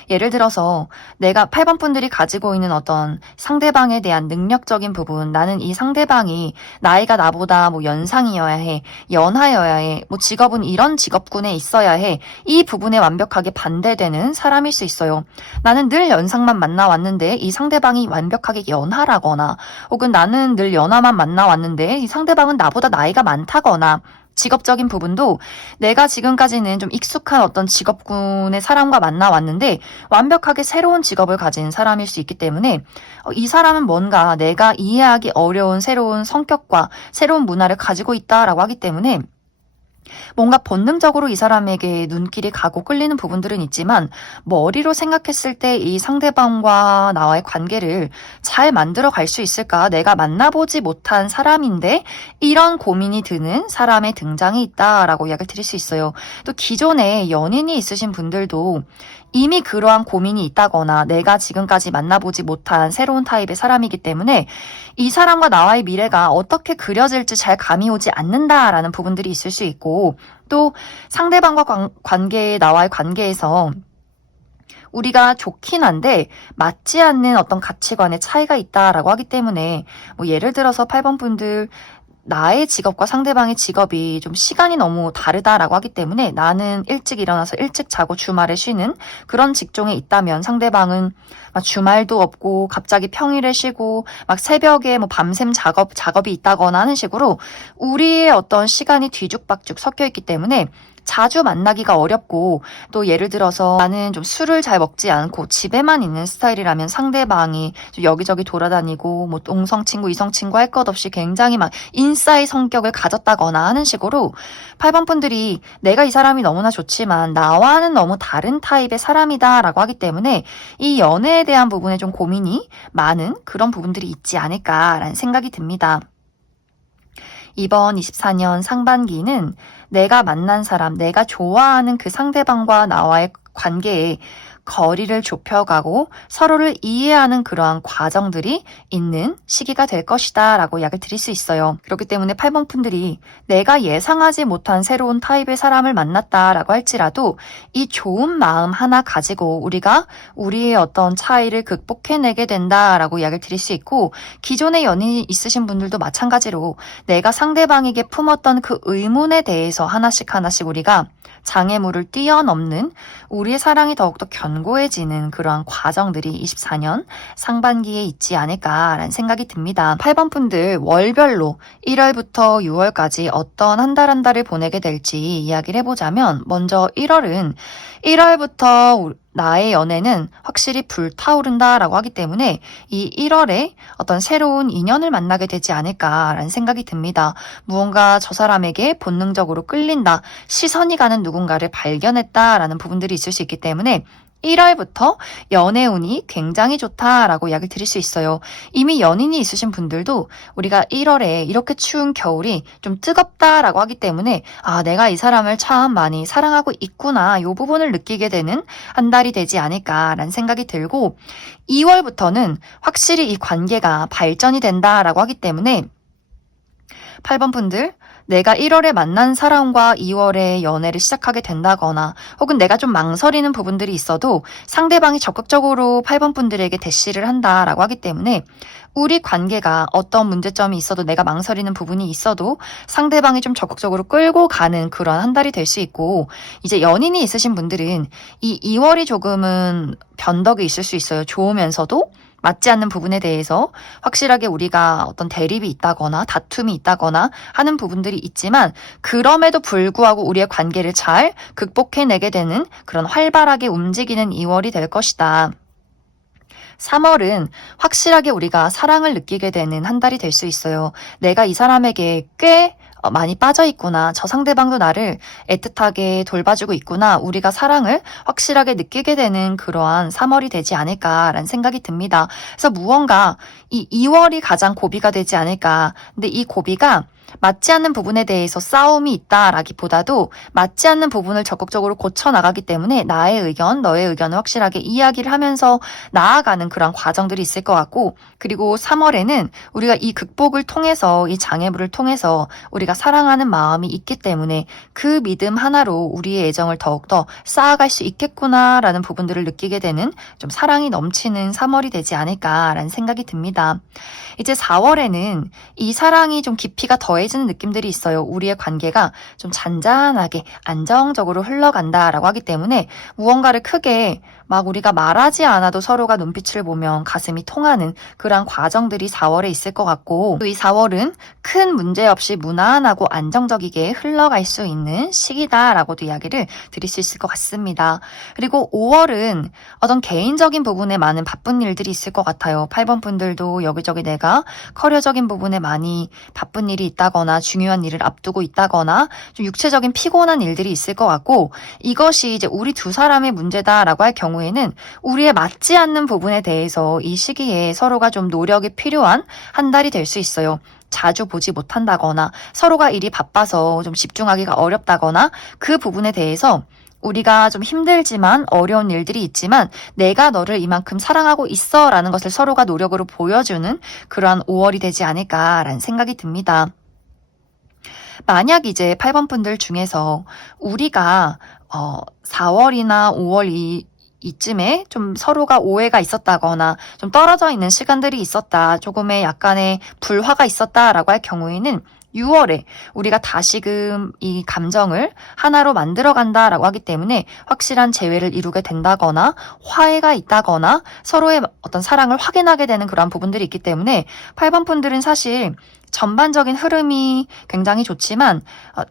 예를 들어서 내가 8번 분들이 가지고 있는 어떤 상대방에 대한 능력적인 부분, 나는 이 상대방이 나이가 나보다 뭐 연상이어야 해, 연하여야 해, 뭐 직업은 이런 직업군에 있어야 해, 이 부분에 완벽하게 반대되는 사람일 수 있어요. 나는 늘 연상만 만나왔는데 이 상대방이 완벽하게 연하라거나, 혹은 나는 늘 연하만 만나왔는데 이 상대방은 나보다 나이가 많다거나, 직업적인 부분도 내가 지금까지는 좀 익숙한 어떤 직업군의 사람과 만나왔는데 완벽하게 새로운 직업을 가진 사람일 수 있기 때문에 이 사람은 뭔가 내가 이해하기 어려운 새로운 성격과 새로운 문화를 가지고 있다라고 하기 때문에 뭔가 본능적으로 이 사람에게 눈길이 가고 끌리는 부분들은 있지만, 머리로 생각했을 때 이 상대방과 나와의 관계를 잘 만들어 갈 수 있을까? 내가 만나보지 못한 사람인데 이런 고민이 드는 사람의 등장이 있다라고 이야기를 드릴 수 있어요. 또 기존에 연인이 있으신 분들도 이미 그러한 고민이 있다거나 내가 지금까지 만나보지 못한 새로운 타입의 사람이기 때문에 이 사람과 나와의 미래가 어떻게 그려질지 잘 감이 오지 않는다라는 부분들이 있을 수 있고, 또 상대방과 나와의 관계에서 우리가 좋긴 한데 맞지 않는 어떤 가치관의 차이가 있다라고 하기 때문에, 뭐 예를 들어서 8번 분들 나의 직업과 상대방의 직업이 좀 시간이 너무 다르다라고 하기 때문에 나는 일찍 일어나서 일찍 자고 주말에 쉬는 그런 직종에 있다면 상대방은 막 주말도 없고 갑자기 평일에 쉬고 막 새벽에 뭐 밤샘 작업이 있다거나 하는 식으로 우리의 어떤 시간이 뒤죽박죽 섞여 있기 때문에 자주 만나기가 어렵고, 또 예를 들어서 나는 좀 술을 잘 먹지 않고 집에만 있는 스타일이라면 상대방이 좀 여기저기 돌아다니고 뭐 동성 친구, 이성 친구 할 것 없이 굉장히 막 인싸의 성격을 가졌다거나 하는 식으로 8번 분들이 내가 이 사람이 너무나 좋지만 나와는 너무 다른 타입의 사람이다라고 하기 때문에 이 연애에 대한 부분에 좀 고민이 많은 그런 부분들이 있지 않을까라는 생각이 듭니다. 이번 24년 상반기는 내가 만난 사람, 내가 좋아하는 그 상대방과 나와의 관계에 거리를 좁혀가고 서로를 이해하는 그러한 과정들이 있는 시기가 될 것이다 라고 이야기를 드릴 수 있어요. 그렇기 때문에 8번 분들이 내가 예상하지 못한 새로운 타입의 사람을 만났다라고 할지라도 이 좋은 마음 하나 가지고 우리가 우리의 어떤 차이를 극복해내게 된다라고 이야기를 드릴 수 있고, 기존의 연인이 있으신 분들도 마찬가지로 내가 상대방에게 품었던 그 의문에 대해서 하나씩 우리가 장애물을 뛰어넘는 우리의 사랑이 더욱더 견고해지는 그러한 과정들이 24년 상반기에 있지 않을까라는 생각이 듭니다. 8번 분들 월별로 1월부터 6월까지 어떤 한 달 한 달을 보내게 될지 이야기를 해보자면, 먼저 1월부터 나의 연애는 확실히 불타오른다라고 하기 때문에 이 1월에 어떤 새로운 인연을 만나게 되지 않을까라는 생각이 듭니다. 무언가 저 사람에게 본능적으로 끌린다, 시선이 가는 누군가를 발견했다라는 부분들이 있을 수 있기 때문에 1월부터 연애운이 굉장히 좋다라고 이야기를 드릴 수 있어요. 이미 연인이 있으신 분들도 우리가 1월에 이렇게 추운 겨울이 좀 뜨겁다라고 하기 때문에 내가 이 사람을 참 많이 사랑하고 있구나, 이 부분을 느끼게 되는 한 달이 되지 않을까라는 생각이 들고, 2월부터는 확실히 이 관계가 발전이 된다라고 하기 때문에 8번 분들, 내가 1월에 만난 사람과 2월에 연애를 시작하게 된다거나 혹은 내가 좀 망설이는 부분들이 있어도 상대방이 적극적으로 8번 분들에게 대시를 한다라고 하기 때문에 우리 관계가 어떤 문제점이 있어도, 내가 망설이는 부분이 있어도 상대방이 좀 적극적으로 끌고 가는 그런 한 달이 될 수 있고, 이제 연인이 있으신 분들은 이 2월이 조금은 변덕이 있을 수 있어요. 좋으면서도 맞지 않는 부분에 대해서 확실하게 우리가 어떤 대립이 있다거나 다툼이 있다거나 하는 부분들이 있지만, 그럼에도 불구하고 우리의 관계를 잘 극복해내게 되는 그런 활발하게 움직이는 2월이 될 것이다. 3월은 확실하게 우리가 사랑을 느끼게 되는 한 달이 될 수 있어요. 내가 이 사람에게 꽤 많이 빠져 있구나, 저 상대방도 나를 애틋하게 돌봐주고 있구나, 우리가 사랑을 확실하게 느끼게 되는 그러한 3월이 되지 않을까라는 생각이 듭니다. 그래서 무언가 이 2월이 가장 고비가 되지 않을까. 근데 이 고비가 맞지 않는 부분에 대해서 싸움이 있다라기보다도 맞지 않는 부분을 적극적으로 고쳐나가기 때문에 나의 의견, 너의 의견을 확실하게 이야기를 하면서 나아가는 그런 과정들이 있을 것 같고, 그리고 3월에는 우리가 이 극복을 통해서, 이 장애물을 통해서 우리가 사랑하는 마음이 있기 때문에 그 믿음 하나로 우리의 애정을 더욱더 쌓아갈 수 있겠구나라는 부분들을 느끼게 되는 좀 사랑이 넘치는 3월이 되지 않을까라는 생각이 듭니다. 이제 4월에는 이 사랑이 좀 깊이가 더해지는 느낌들이 있어요. 우리의 관계가 좀 잔잔하게 안정적으로 흘러간다라고 하기 때문에 무언가를 크게 막 우리가 말하지 않아도 서로가 눈빛을 보면 가슴이 통하는 그런 과정들이 4월에 있을 것 같고, 또 이 4월은 큰 문제 없이 무난하고 안정적이게 흘러갈 수 있는 시기다라고도 이야기를 드릴 수 있을 것 같습니다. 그리고 5월은 어떤 개인적인 부분에 많은 바쁜 일들이 있을 것 같아요. 8번 분들도 여기저기 내가 커리어적인 부분에 많이 바쁜 일이 있다거나 중요한 일을 앞두고 있다거나 좀 육체적인 피곤한 일들이 있을 것 같고, 이것이 이제 우리 두 사람의 문제다라고 할 경우에는 우리의 맞지 않는 부분에 대해서 이 시기에 서로가 좀 노력이 필요한 한 달이 될 수 있어요. 자주 보지 못한다거나 서로가 일이 바빠서 좀 집중하기가 어렵다거나 그 부분에 대해서 우리가 좀 힘들지만 어려운 일들이 있지만 내가 너를 이만큼 사랑하고 있어 라는 것을 서로가 노력으로 보여주는 그러한 5월이 되지 않을까라는 생각이 듭니다. 만약 이제 8번 분들 중에서 우리가 4월이나 5월 이쯤에 좀 서로가 오해가 있었다거나 좀 떨어져 있는 시간들이 있었다, 조금의 약간의 불화가 있었다라고 할 경우에는 6월에 우리가 다시금 이 감정을 하나로 만들어 간다라고 하기 때문에 확실한 재회를 이루게 된다거나 화해가 있다거나 서로의 어떤 사랑을 확인하게 되는 그런 부분들이 있기 때문에 8번 분들은 사실 전반적인 흐름이 굉장히 좋지만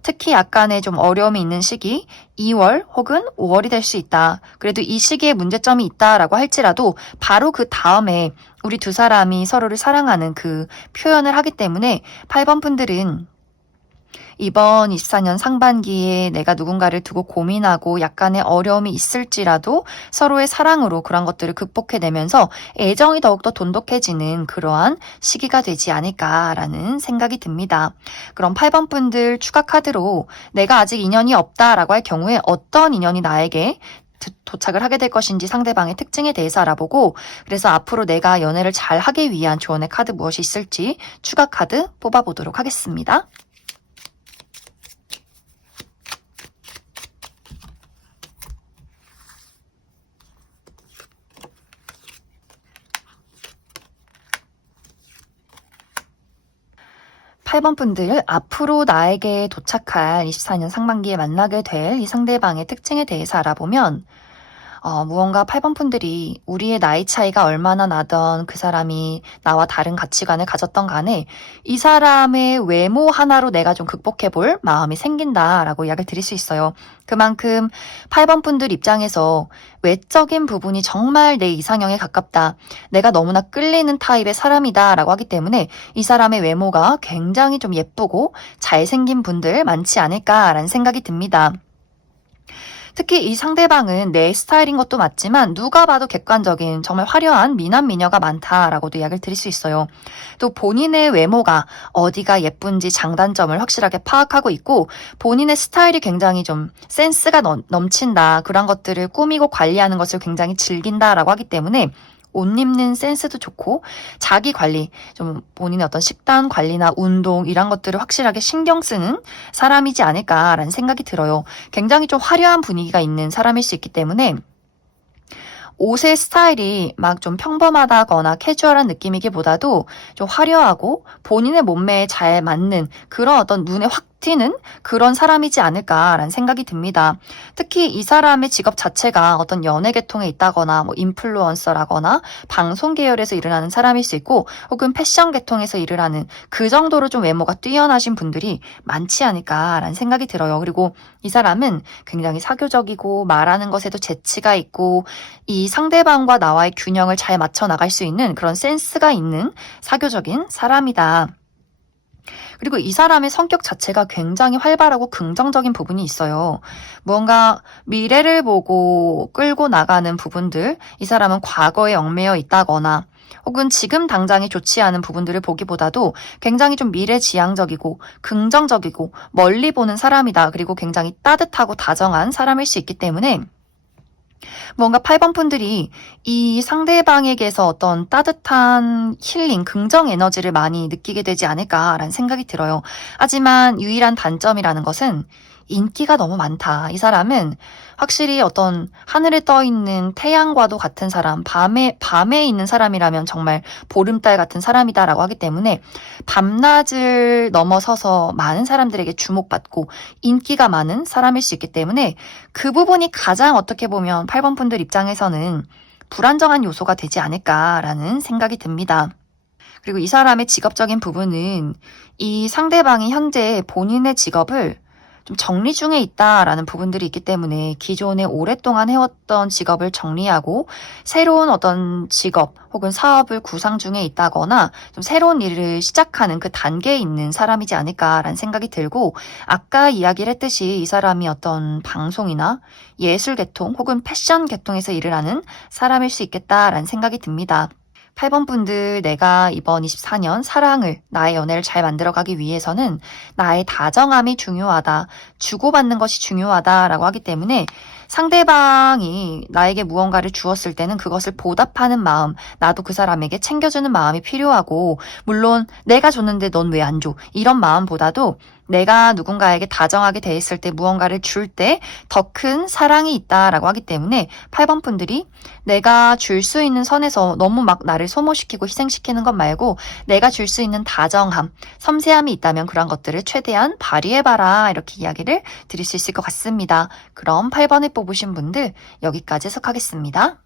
특히 약간의 좀 어려움이 있는 시기 2월 혹은 5월이 될 수 있다. 그래도 이 시기에 문제점이 있다라고 할지라도 바로 그 다음에 우리 두 사람이 서로를 사랑하는 그 표현을 하기 때문에 8번 분들은 이번 24년 상반기에 내가 누군가를 두고 고민하고 약간의 어려움이 있을지라도 서로의 사랑으로 그런 것들을 극복해내면서 애정이 더욱더 돈독해지는 그러한 시기가 되지 않을까라는 생각이 듭니다. 그럼 8번 분들 추가 카드로 내가 아직 인연이 없다라고 할 경우에 어떤 인연이 나에게 도착을 하게 될 것인지 상대방의 특징에 대해서 알아보고, 그래서 앞으로 내가 연애를 잘 하기 위한 조언의 카드 무엇이 있을지 추가 카드 뽑아보도록 하겠습니다. 8번 분들, 앞으로 나에게 도착할 24년 상반기에 만나게 될 이 상대방의 특징에 대해서 알아보면, 무언가 8번 분들이 우리의 나이 차이가 얼마나 나던 그 사람이 나와 다른 가치관을 가졌던 간에 이 사람의 외모 하나로 내가 좀 극복해 볼 마음이 생긴다라고 이야기를 드릴 수 있어요. 그만큼 8번 분들 입장에서 외적인 부분이 정말 내 이상형에 가깝다. 내가 너무나 끌리는 타입의 사람이다라고 하기 때문에 이 사람의 외모가 굉장히 좀 예쁘고 잘생긴 분들 많지 않을까라는 생각이 듭니다. 특히 이 상대방은 내 스타일인 것도 맞지만 누가 봐도 객관적인 정말 화려한 미남 미녀가 많다라고도 이야기를 드릴 수 있어요. 또 본인의 외모가 어디가 예쁜지 장단점을 확실하게 파악하고 있고 본인의 스타일이 굉장히 좀 센스가 넘친다. 그런 것들을 꾸미고 관리하는 것을 굉장히 즐긴다라고 하기 때문에 옷 입는 센스도 좋고 자기 관리, 좀 본인의 어떤 식단 관리나 운동 이런 것들을 확실하게 신경 쓰는 사람이지 않을까라는 생각이 들어요. 굉장히 좀 화려한 분위기가 있는 사람일 수 있기 때문에 옷의 스타일이 막 좀 평범하다거나 캐주얼한 느낌이기보다도 좀 화려하고 본인의 몸매에 잘 맞는 그런 어떤 눈에 확 튀는 그런 사람이지 않을까라는 생각이 듭니다. 특히 이 사람의 직업 자체가 어떤 연예 계통에 있다거나 뭐 인플루언서라거나 방송 계열에서 일을 하는 사람일 수 있고 혹은 패션 계통에서 일을 하는 그 정도로 좀 외모가 뛰어나신 분들이 많지 않을까라는 생각이 들어요. 그리고 이 사람은 굉장히 사교적이고 말하는 것에도 재치가 있고 이 상대방과 나와의 균형을 잘 맞춰 나갈 수 있는 그런 센스가 있는 사교적인 사람이다. 그리고 이 사람의 성격 자체가 굉장히 활발하고 긍정적인 부분이 있어요. 무언가 미래를 보고 끌고 나가는 부분들, 이 사람은 과거에 얽매여 있다거나 혹은 지금 당장에 좋지 않은 부분들을 보기보다도 굉장히 좀 미래지향적이고 긍정적이고 멀리 보는 사람이다. 그리고 굉장히 따뜻하고 다정한 사람일 수 있기 때문에 뭔가 8번 분들이 이 상대방에게서 어떤 따뜻한 힐링, 긍정 에너지를 많이 느끼게 되지 않을까라는 생각이 들어요. 하지만 유일한 단점이라는 것은 인기가 너무 많다. 이 사람은 확실히 어떤 하늘에 떠 있는 태양과도 같은 사람, 밤에 있는 사람이라면 정말 보름달 같은 사람이다라고 하기 때문에 밤낮을 넘어서서 많은 사람들에게 주목받고 인기가 많은 사람일 수 있기 때문에 그 부분이 가장 어떻게 보면 8번 분들 입장에서는 불안정한 요소가 되지 않을까라는 생각이 듭니다. 그리고 이 사람의 직업적인 부분은 이 상대방이 현재 본인의 직업을 좀 정리 중에 있다라는 부분들이 있기 때문에 기존에 오랫동안 해왔던 직업을 정리하고 새로운 어떤 직업 혹은 사업을 구상 중에 있다거나 좀 새로운 일을 시작하는 그 단계에 있는 사람이지 않을까라는 생각이 들고 아까 이야기를 했듯이 이 사람이 어떤 방송이나 예술 계통 혹은 패션 계통에서 일을 하는 사람일 수 있겠다라는 생각이 듭니다. 8번 분들, 내가 이번 24년 사랑을, 나의 연애를 잘 만들어가기 위해서는 나의 다정함이 중요하다, 주고받는 것이 중요하다라고 하기 때문에 상대방이 나에게 무언가를 주었을 때는 그것을 보답하는 마음, 나도 그 사람에게 챙겨주는 마음이 필요하고, 물론 내가 줬는데 넌 왜 안 줘? 이런 마음보다도 내가 누군가에게 다정하게 대했을 때 무언가를 줄 때 더 큰 사랑이 있다라고 하기 때문에 8번 분들이 내가 줄 수 있는 선에서 너무 막 나를 소모시키고 희생시키는 것 말고 내가 줄 수 있는 다정함, 섬세함이 있다면 그런 것들을 최대한 발휘해봐라 이렇게 이야기를 드릴 수 있을 것 같습니다. 그럼 8번을 뽑으신 분들 여기까지 해석하겠습니다.